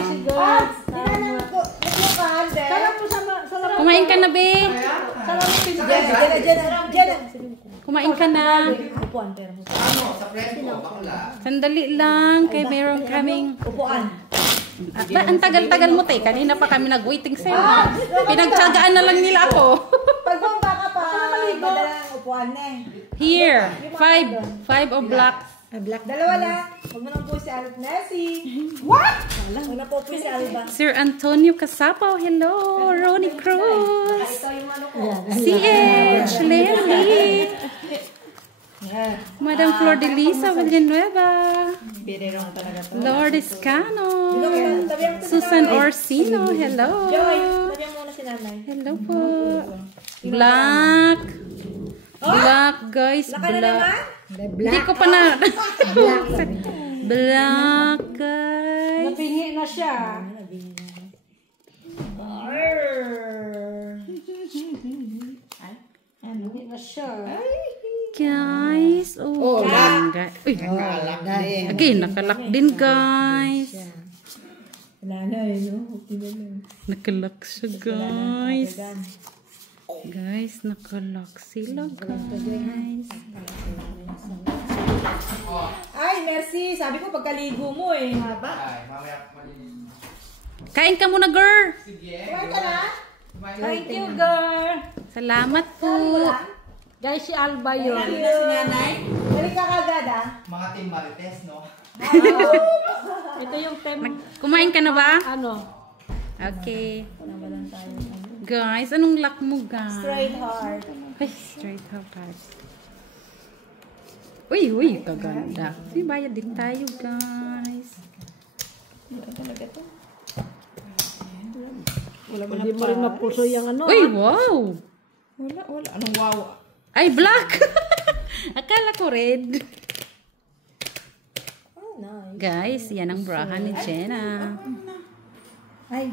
Kumain ka na, be. Kumain ka na. Upuan, pero. Sandali lang. Kay meron kaming... Upuan. Ba, ang tagal-tagal mo, te. Kanina pa kami nag-waiting sa'yo. Pinagtsagaan na lang nila ako. Pag bumaba ka pa, madalang upuan na eh. Here. 5 of blocks. Dalawa lang. Huwag mo nang po si Alip Nessie. What? Huwag na po si Alba. Sir Antonio Casapaw. Hello. Ronnie Cruz. Ito yung ano ko. CH. Lenny. Madam Flor de Lisa Villanueva. Birirong talaga to. Lourdes Cano. Tabihan mo to Susan Orsino. Hello. Joy, tabihan mo na si nanay. Hello po. Black. Black, guys. Laka na naman? Black. Hindi ko pa na... Black, guys. Napingi na siya. Napingi na siya. Guys. Oh, ganda. Uy. Nakalak din. Again, nakalak din, guys. Wala na eh, no? Nakalak siya, guys. Guys, nakalak sila, guys. Ay, merci. Sabi ko pagkaligo mo eh. Kain ka muna, girl. Kumain ka na? Thank you, girl. Salamat po. Guys, si Alba yun. Thank you. Si nanay? Balik ka kagad ah. Mga team Marites, no? Ito yung Kumain ka na ba? ano? Okay. Guys, anong luck mo, guys? Straight heart. Ay, straight heart. Uy, kaganda. Bayad din tayo, guys. Hindi mo rin mapuso yung ano. Uy, wow! Wala. Anong wow? Ay, black! Akala ko red. Oh, nice. Guys, yan ang braha ni Jenna. Ay.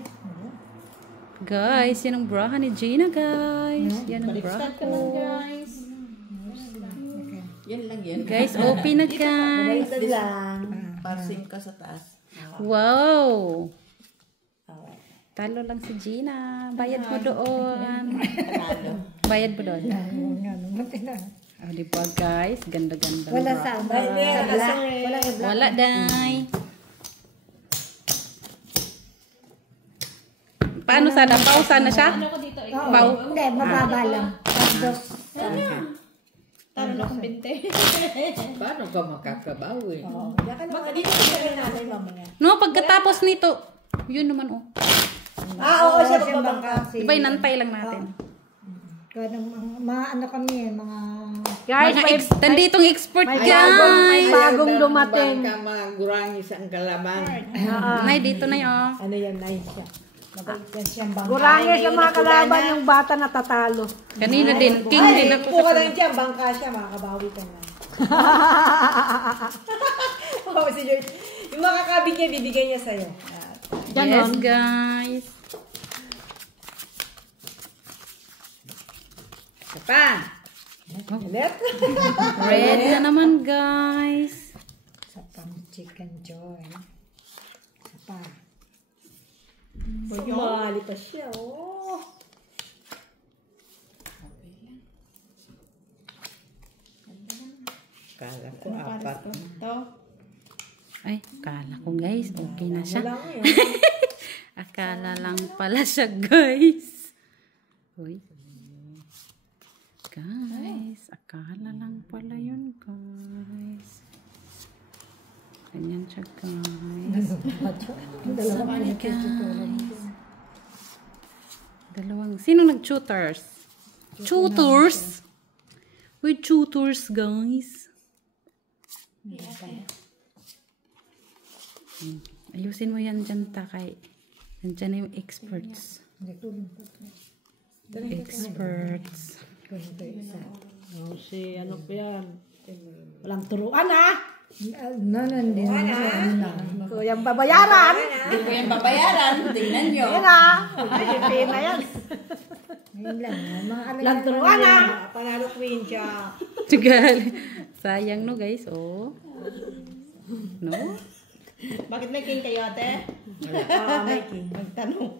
Guys, yan ang braha ni Jenna, guys. Yan ang braha ko. Guys. Yan lang yan. Guys, open na, guys. Baliktad lang. Parsing ka sa taas. Wow! Talo lang si Gina. Bayad mo doon. Bayad mo doon. Oh, di ba, guys? Ganda-ganda. Wala sa black. Wala, day. Paano sana? Pausa na siya? Pau. Hindi, mababa lang. Tapos, Talo na kong binte. Paano ka makakabawi? Dito ka na nanay mamaya. No, pagkatapos nito, yun naman, oh. Oo, siya magbabangka. Diba inantay lang natin. Kaya mga ano kami, mga... Guys, Nanditong expert may guys. bagong dumating. Bangka mga gurangis ang kalaban. Nay, dito na yun. Ano yan, nice siya. Mabait yan siyang bangka. Gurangis sa mga kalaban yung bata natatalo. Kanina din. King din ako Buka sa... lang dyan, bangka siya, makakabawi ka na. Oo, si George. Yung makakabig niya, bibigay niya sa'yo. Yes guys. Pa! Ulit? Ready na naman guys. Sa pang chicken joy. Sa pa. Umali pa siya, oh. Kala ko apat. Ito. Ay, akala ko guys. Okay na siya. Wala ko yan. Akala lang pala siya guys. Uy. Guys, akala lang pala yun guys. Ganyan siya guys. Dalawang. Sino nag-tutors? Tutors? Uy, tutors guys. Ayusin mo yan dyan, Takay. Nandyan na yung experts. Experts. Oh, si ano pa yan? Walang turuan Nandun na. Kuyang babayaran. Hindi ko yan babayaran. Tingnan nyo. Yan Ay, na yan. Ngayon lang. Mga ano Walang turuan Panalo queen siya. Tugal. Sayang no guys, oh. No? Bakit may king kayo, ate? May king. Magtanong.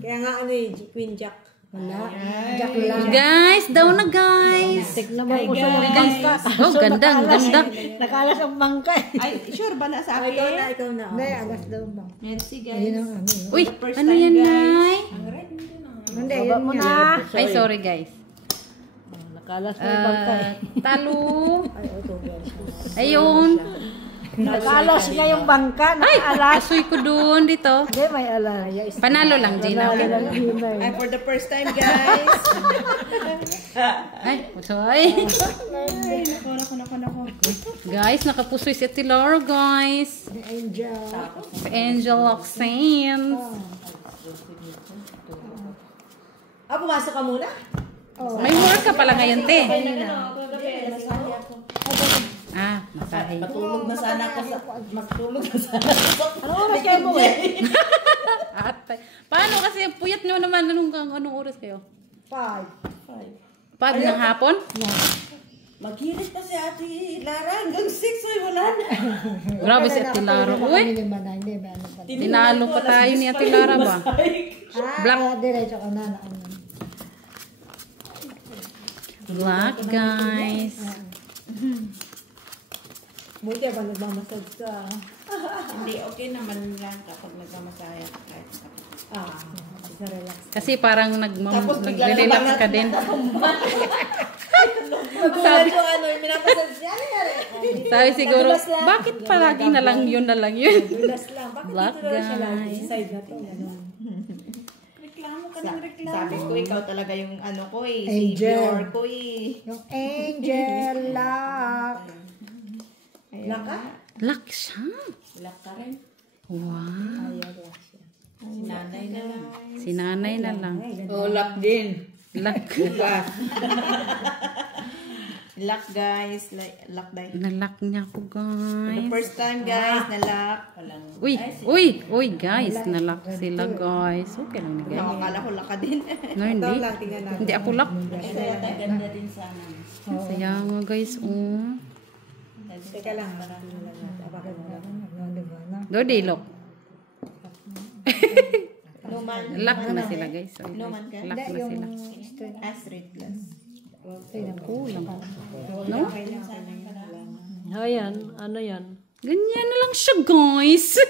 Kaya nga ano eh, Queen Jack. wala. Jack lang. Guys, daw na guys. Tignan mo kung saan yung bangka. Oh, ganda, ang ganda. Nakalas ang bangka eh. Ay, sure ba na sa Ikaw na, akin? ikaw na. Hindi, alas daw ba? Merci, Ayun guys. ang ano. Uy, ano yan, Nay? Hindi, Baba yun mo yan. na. Ay, sorry guys. Nakalas na yung bangka eh. Talo. Ayun. Nakalas niya yung bangka. Nakaalas. Asoy ko dun dito. Hindi, may alas. Panalo lang, Gina. Okay. Ay, for the first time, guys. Ay, sorry. Nako. Guys, nakapusoy si Ate Laura, guys. Angel. Angel Oxane. Pumasok ka muna? May work ka pala ngayon, te. Ah, masahe. Matulog na sana ka sa... Matulog na sana ka. Ano oras kayo mo eh? Atay. Paano kasi puyat nyo naman anong oras kayo? 5. Pag ng hapon? Maghirit pa si Ate Lara hanggang 6. Ay, wala na. Grabe si Ate Lara. Uy, Hindi ba ano pa? tinalo pa tayo ni Ate Lara ba? Black. Diretso ka na. Black, guys. Buti ba nagmamasage ka? Hindi, okay naman lang kapag nagmamasaya ka kahit sa... Isa relax. Kasi parang Tapos bigla na nagre-relax bangat ka din. Nagulat yung ano, yung minapasage niya. Sabi siguro, bakit palagi na lang yun? Relax lang. Bakit Black, dito lang siya lagi? guys. Sa side na to. Ganun. Reklamo ka ng reklamo. Sabi ko, ikaw talaga yung ano ko eh. Angel. Savior ko eh. Yung angel lock. Laka? Lock siya. Black ka rin. Wow. Si nanay na lang. Si nanay na lang. Oh, lock din. Lock. Bukas. Lock, guys. Lock dahil. Nalock niya ako, The guys. first time, guys, na lock. Walang... Uy, guys. Nalock sila, guys. Okay lang na, guys. Nakakala ko lock ka din. No, hindi. Ito lang, tingnan natin. Hindi ako lock. Kaya ganda din sana. Saya nga, guys. Oh. Teka lang. Bakit mo lang? Dodi, lock. Numan. Lock na sila, guys. Numan ka? Lock na sila. Straight glass. Kulang. No? Ayan, ano yan? Ganyan na lang siya, guys.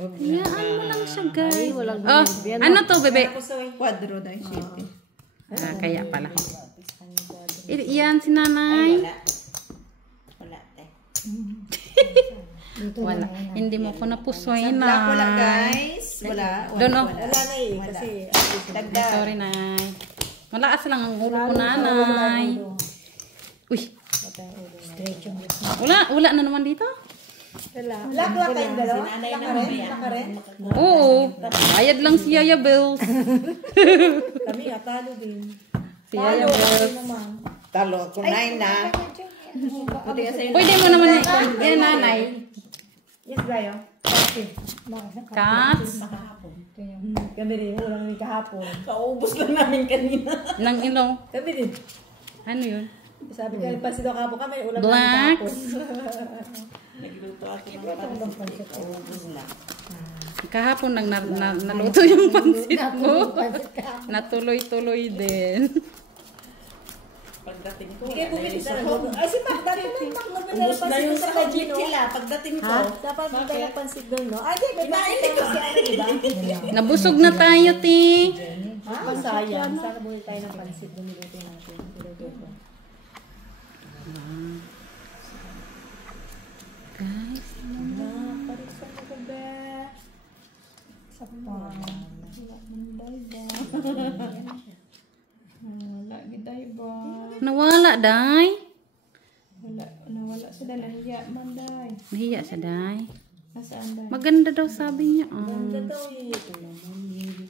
Hayaan mo lang siya, guys. Oh, ano to, bebe? Quadro dahil shape eh. Ah, kaya pala. Yan, si nanay. Wala. Wala, te. Wala. Hindi mo ko napusoy na. Black wala guys. Wala. Doon oh. Wala na eh. Kasi, Dagdag. Sorry, Nay. Malakas lang ang ulo ko, Nanay. Uy. Wala na naman dito. black wala tayong dalawa. Laka rin. Oo. Bayad lang si Yaya Bells. Kami nga, talo din. Si Yaya Bells. Talo ko na. Pwede mo naman yan, Nanay. Yes, Dayo. Cats. Kami rin, ulang rin kahapon. Kaubos lang namin kanina. Nang ilo. Kami din. Ano yun? Sabi ko, pansin daw kahapon kami, ulam Black. kahapon. Nagluto ako ng pansit. Kaubos lang. Kahapon nang naluto yung pansit ko. Natuloy-tuloy din. Pagdating ko. Hindi kayo bumili sa nagluto. Ay, si Mac, dati nung Mac, nagluto Ubos na yung sa sa legit Kajino. sila. Pagdating ko. Ha? Dapat bumili ng pansit doon, no? Ay, di, may pansit daw si ano, di ba? Nabusog na tayo, ti. Ha? Sayang. Sana bumili tayo ng pansit doon, niluto natin. Niluto ko. Guys, Parisan ko ba? Lagi tayo ba? nawala, Day. Nawala sila. Nahiya man day. Nahiya siya, Day. Nasaan day? Maganda daw, sabi niya. Ganda daw eh. Ito naman,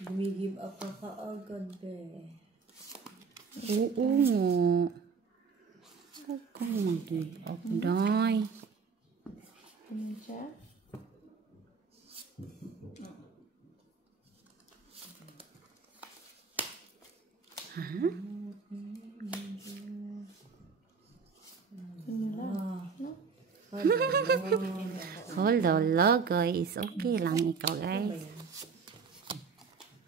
gumigive up ka kaagad eh. Oo nga. Huwag kang mag-give up, Day. Ano siya? Hold on, guys. Okay lang ikaw, guys.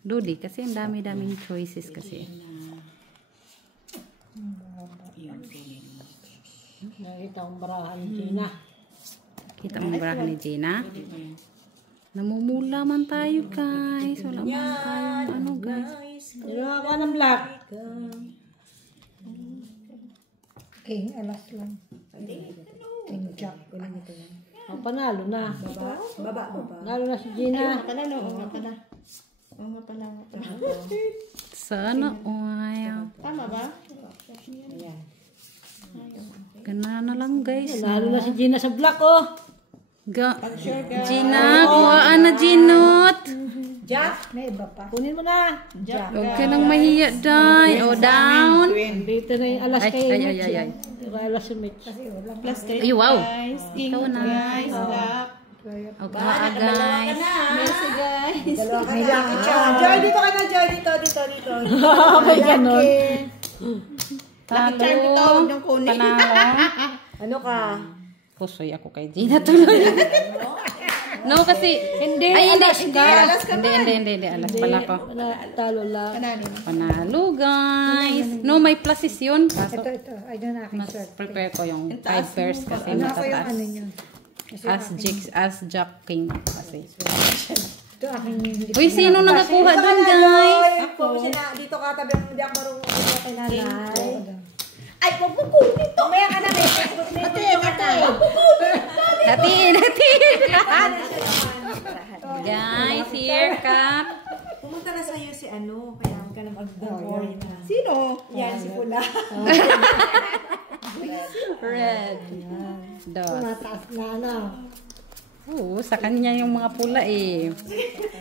Dudi, kasi ang dami-daming choices kasi. Nakita ang barahan ni Gina. Kita mo barahan ni Gina? Namumula man tayo, guys. Wala man tayong ano, guys. Wala ka ng black. King, alas lang. King Jack. Oh, panalo na. Baba. Panalo na si Gina. Pala no. Oo nga pala. Oo nga pala. Sana oil. Tama ba? Gana na lang, guys. Panalo na si Gina sa black, oh. Gina, kuhaan na Ginot. Jack? May iba pa. Kunin mo na. Huwag ka nang mahiya, Day. O, down. Dito na yung alas kay Ay. Alas si Mitch. Plus 3 Ay, wow. guys. King Ikaw na. guys. Black. O, kuhaan, guys. Merci guys. Dalawa ka na. Joy, dito ka na, Joy. Dito. May ganon. Charm ito. Talo. Yung kunin. Panalo. Ano ka? Pusoy ako kay Gina tuloy. No, kasi... Hindi, Ay, hindi. alas ka. Hindi. Alas pala ko. Talo lang. Panalo, guys. No, may pluses yun. Kaso, Ito. Ay, doon aking mas shirt. prepare ko yung 5 pairs kasi Ano ako yung matataas. ano nyo? As Jack King kasi. Ito aking hindi. Uy, sino nakakuha dun, guys? Ako. Dito ka tabi, hindi ako marunong dito kay nanay. Ay, wag mo kunin to. Mamaya ka na, may Facebook na Hatiin. Guys, here cut. Pumunta na sa'yo si ano, kaya huwag ka na mag-worry na. Sino? Yan, si Pula. Red. Dos. Mataas na ano. Oo, sa kanya yung mga pula eh.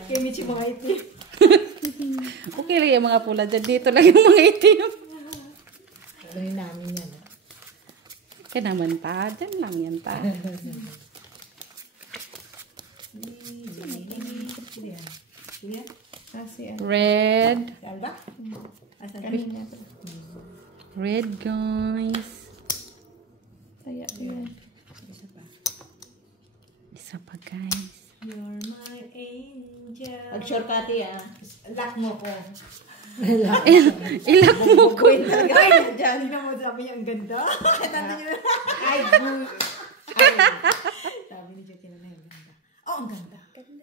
Kaya Michi mga iti. Okay lang yung mga pula dyan. Dito lang yung mga itim. Gawin namin yan. Kaya naman ta. Dyan lang yan ta. Red. Alba? Kanina. Red, guys. Kaya yan. Isa pa, guys. You're my angel. Pag-shortcut ah. Lock mo ko. Ilak mo ko. Ay, Johnny na mo, sabi niya, ang ganda. Ay, sabi ni Johnny na ang ganda. Oh, ang ganda.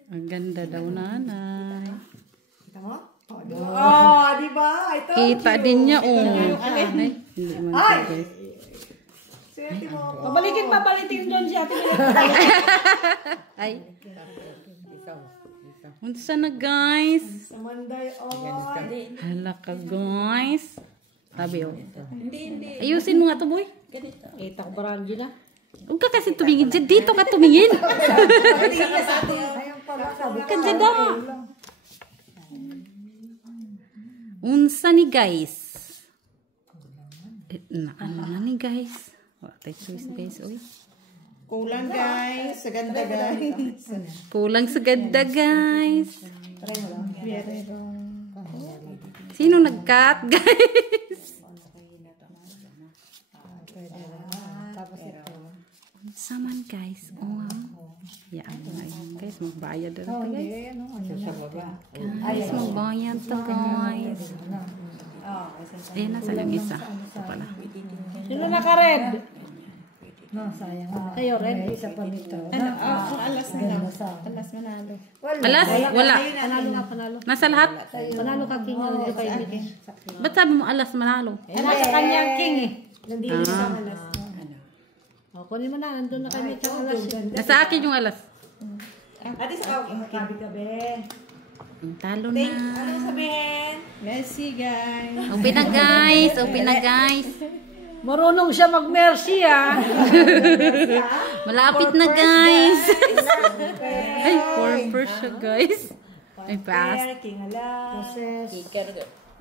Ang ganda daw, nanay. Kita mo? Oh, di ba? I told Kita you. din niya, oh. Ay, hindi man Ay! guys. Swerte mo ako. Pabalikin doon si Ate Mila. Ay. Unsa na guys? Samanday, Hala ka guys. Tabi oh. Hindi. Ayusin mo nga to boy. Ganito. Takbaran dyan na. Huwag ka kasi tumingin dyan. Dito ka tumingin. Ka dyan daw. Unsa ni guys? Ano na ni guys? Wala tayo choice guys. Uy. Kulang guys. Sa ganda guys. Kulang sa ganda guys. Sino nag-cut guys? Saman guys. Oh. Yan guys. Magbayad na ito guys. Guys, magbayad to guys. Ayan na sa yung isa. Ito pala. Sino naka-red? No, sayang. Kayo, red. Isa pa nito. Ano? Alas na lang. Alas manalo. Alas? Wala. Panalo nga, panalo. Nasa lahat? Panalo ka, king. Ano dito kay Miki? Ba't sabi mo alas manalo? Nasa kanyang king eh. Nandito sa alas. O, kunin mo na. Nandun na kay Miki ang alas. Nasa akin yung alas. Ate, sa kabi-kabi. Talo na. Ano sabihin? Messi guys. Open na guys. Open na guys. Marunong siya mag-mercy ah. Malapit na guys. Ay, 4 siya guys. Ay, pass. King alas.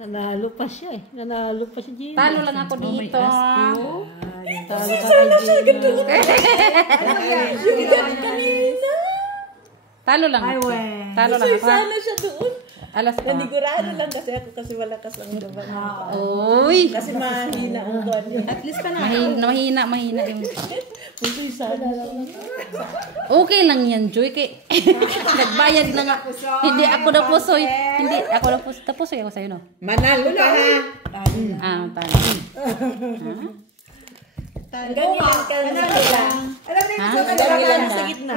Nanalo pa siya eh. Nanalo pa si Gina. Talo lang ako dito. Talo ka kay Gina. Talo lang ako. Talo lang ako. Sana siya doon. Alas pa. Nanigurado lang kasi ako kasi malakas lang laban. Uy. Kasi mahina ang buwan niya. At least pa na. Mahina yung... Pusoy sana. Okay lang yan, Joy. Kay... Nagbayad lang ako. Hindi ako na pusoy. Hindi ako na pusoy. Tapusoy ako sa'yo, no? Manalo ka ha. Talo. Ganyan ka na sila. Alam niyo Ha? sa sa gitna.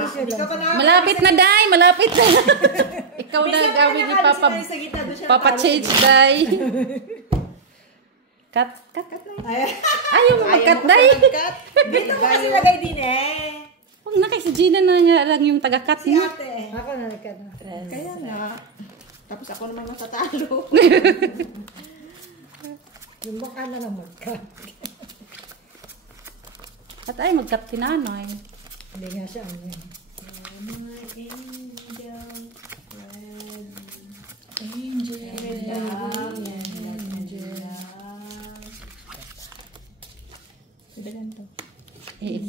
Malapit na, Day. Malapit na. Ikaw na gawin ni Papa. Sa gitna doon siya. Papa change, Day. Cut. Ayaw mo mag-cut, Day. Dito ko kasi lagay din eh. Huwag na kay si Gina na nga lang yung taga-cut Si niya. ate. Ako na nagka na. Kaya nga. Tapos ako naman matatalo. Yung mukha na lang magka. At ay, mag-cut si nanay. Hindi nga siya ano yun.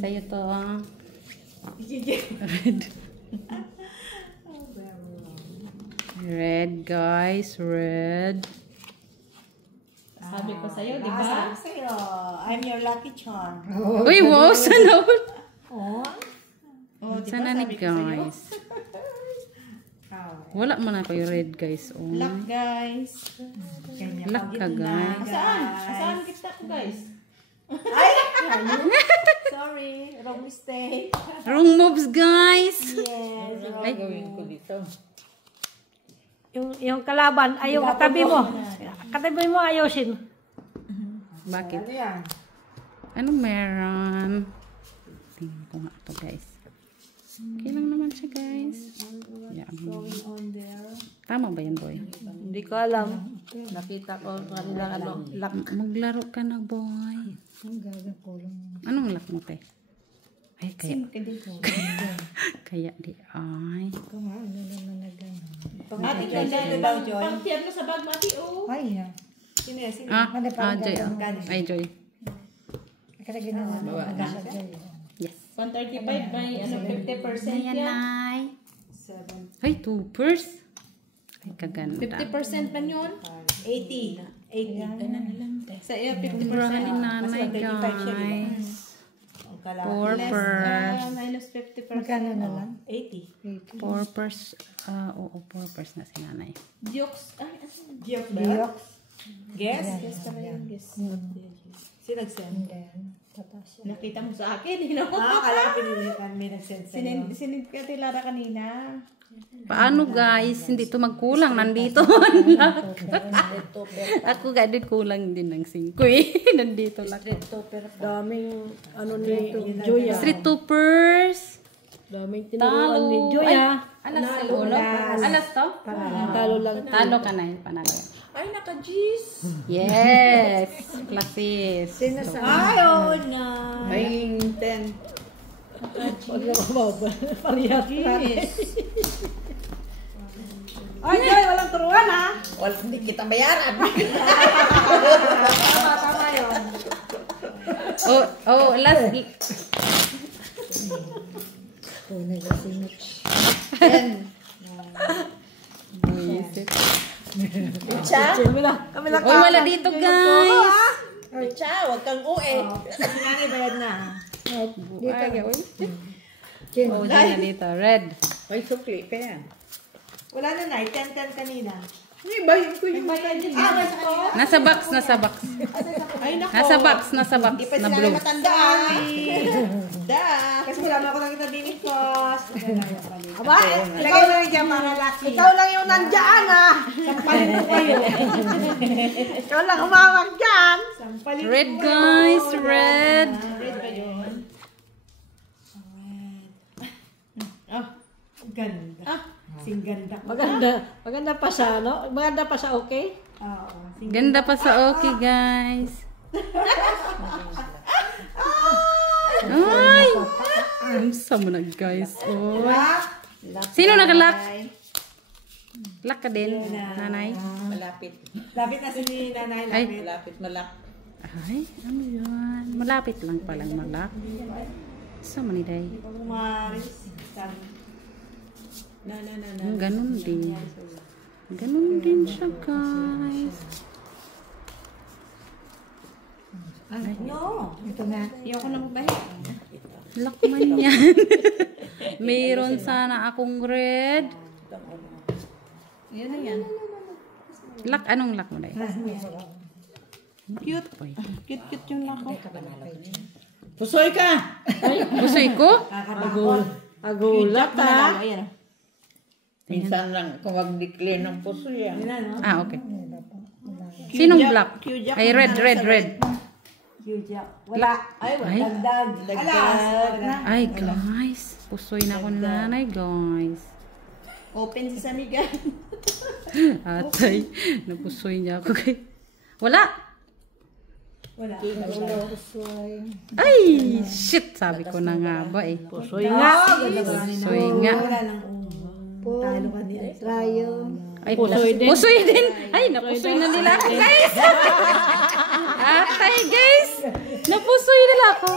Sa'yo to. Red, guys. Red. Sabi ko sa'yo, di ba? Sabi sa'yo, I'm your lucky charm. Uy, wow. Sana all. Oh, di ba? Sana ni Sabi ko sa'yo. guys. Wala man ako yung red, guys. Oh. Luck guys. Luck ka, guys. Saan kita ko guys? Ay! Sorry, wrong mistake. Wrong moves, guys. Yes. Ay, Gawin ko dito. Yung kalaban, ay yung katabi mo. Katabi mo ayusin. bakit? Ano yan? Anong meron? Tingnan ko nga ito, guys. Okay lang naman siya, guys. Yan. On there. Tama ba yan, boy? Hindi ko alam. Nakita ko kanilang ano, luck. Maglaro ka na, boy. Ang gaga ko lang. Anong lock mo, te? Ay, kaya. Kaya di, ay. Ito nga, ano naman na gano'n. Ate, ikaw dyan, di ba, Joy? Pang-tiyan mo sa bag, Mati, oh. Ay, na. Sino yan? Sino? Joy. Ay, Joy. Kaya ginawa na. Bawa na. Yes. 135 by ano, 50% Ayan, yan. nay. 7. Ay, 2 purse. Ay, kaganda. 50% man yun. 80. 80. Sa iyo, 50%. Murahan ni nanay, Mas 135 siya, di ba? guys. Ang kala. 4 purse. Minus 50%. Magkano na lang? 80. 4 purse. Oo, 4 purse na si nanay. Jokes. Ay, ano? Geoff ba? Diox. Guess? Yes, pala yun. Yes. Sino nag-send? And then, tatas siya. Nakita mo sa akin, you know? Kala ko pinili ka, may nag-send sa'yo. Sinend ka kay Lara kanina. Paano guys? Hindi to magkulang. Nandito. Ako ga din kulang din ng 5 eh. Nandito lang. Daming ano ni Joya. Street Toppers. Daming tinuruan ni Joya. Alas ulo? Alas to? Talo lang. Talo ka na yun. Panalo. Ay, naka-G's. Yes. Classes. Ayaw na. Ay, 10. Huwag na kumabal. Parehas pa. Ay, Joy, walang turuan ha. Wala, hindi kita bayaran. Tama yun. Oh, last. Buisit. Kami lang. Uy, wala dito guys. Cha, wag kang uwi. Sinanay bayad na. Ay, uy. Oh, dyan na dito. Red. May sukli pa yan. Wala na na, 10-10 kanina. Hindi, bayan ko yung Nasa box. Ay, nako. Nasa box Di pa na sila blue. matandaan. Da. Kasi wala na ako nakita din ni Kos. Aba, lagay mo rin dyan para lucky. Ikaw lang yung nandiyan ah. Sampalin ko kayo. Ikaw lang humawag dyan. Sampalin Red guys, red. Red ba yun? Ganda. Singganda. Maganda pa sa ano? Maganda pa sa okay? Oo. Ganda pa sa okay guys. Ay! Ang sama na guys. Oh. Sino nakalak? Lak ka din, nanay. Malapit. Lapit na si nanay. Ay. Lapit. Malapit, malapit. Ay, ano yun? Malapit lang palang malak. Sama ni Day. Umaris. Ganun din. Ganun din siya guys. No. Ito na. Ayoko na magbahi. Lakman yan. Mayroon sana akong red. Yan na yan. Lak, anong lak mo Day? Cute. Cute yung lako. Pusoy ka! Gustoy ko? Agulat ha. Ayan. Minsan lang kung mag-declare ng pusoy yan. Ah, okay. Sinong black? Q-Jack Ay, red. Wala. Ay, Ay, Dagdag. Alas. ay guys. Pusoy na ako ni nanay guys. open si Samiga. Atay, napusoy niya ako guys. Wala! Wala. Ay, shit! Sabi ko na nga ba eh. Pusoy nga. Pusoy nga. Wala lang talo ka niya. Ay, Pusoy din. Pusoy din. Ay, napusoy na nila ako guys. Atay guys. Napusoy nila ako.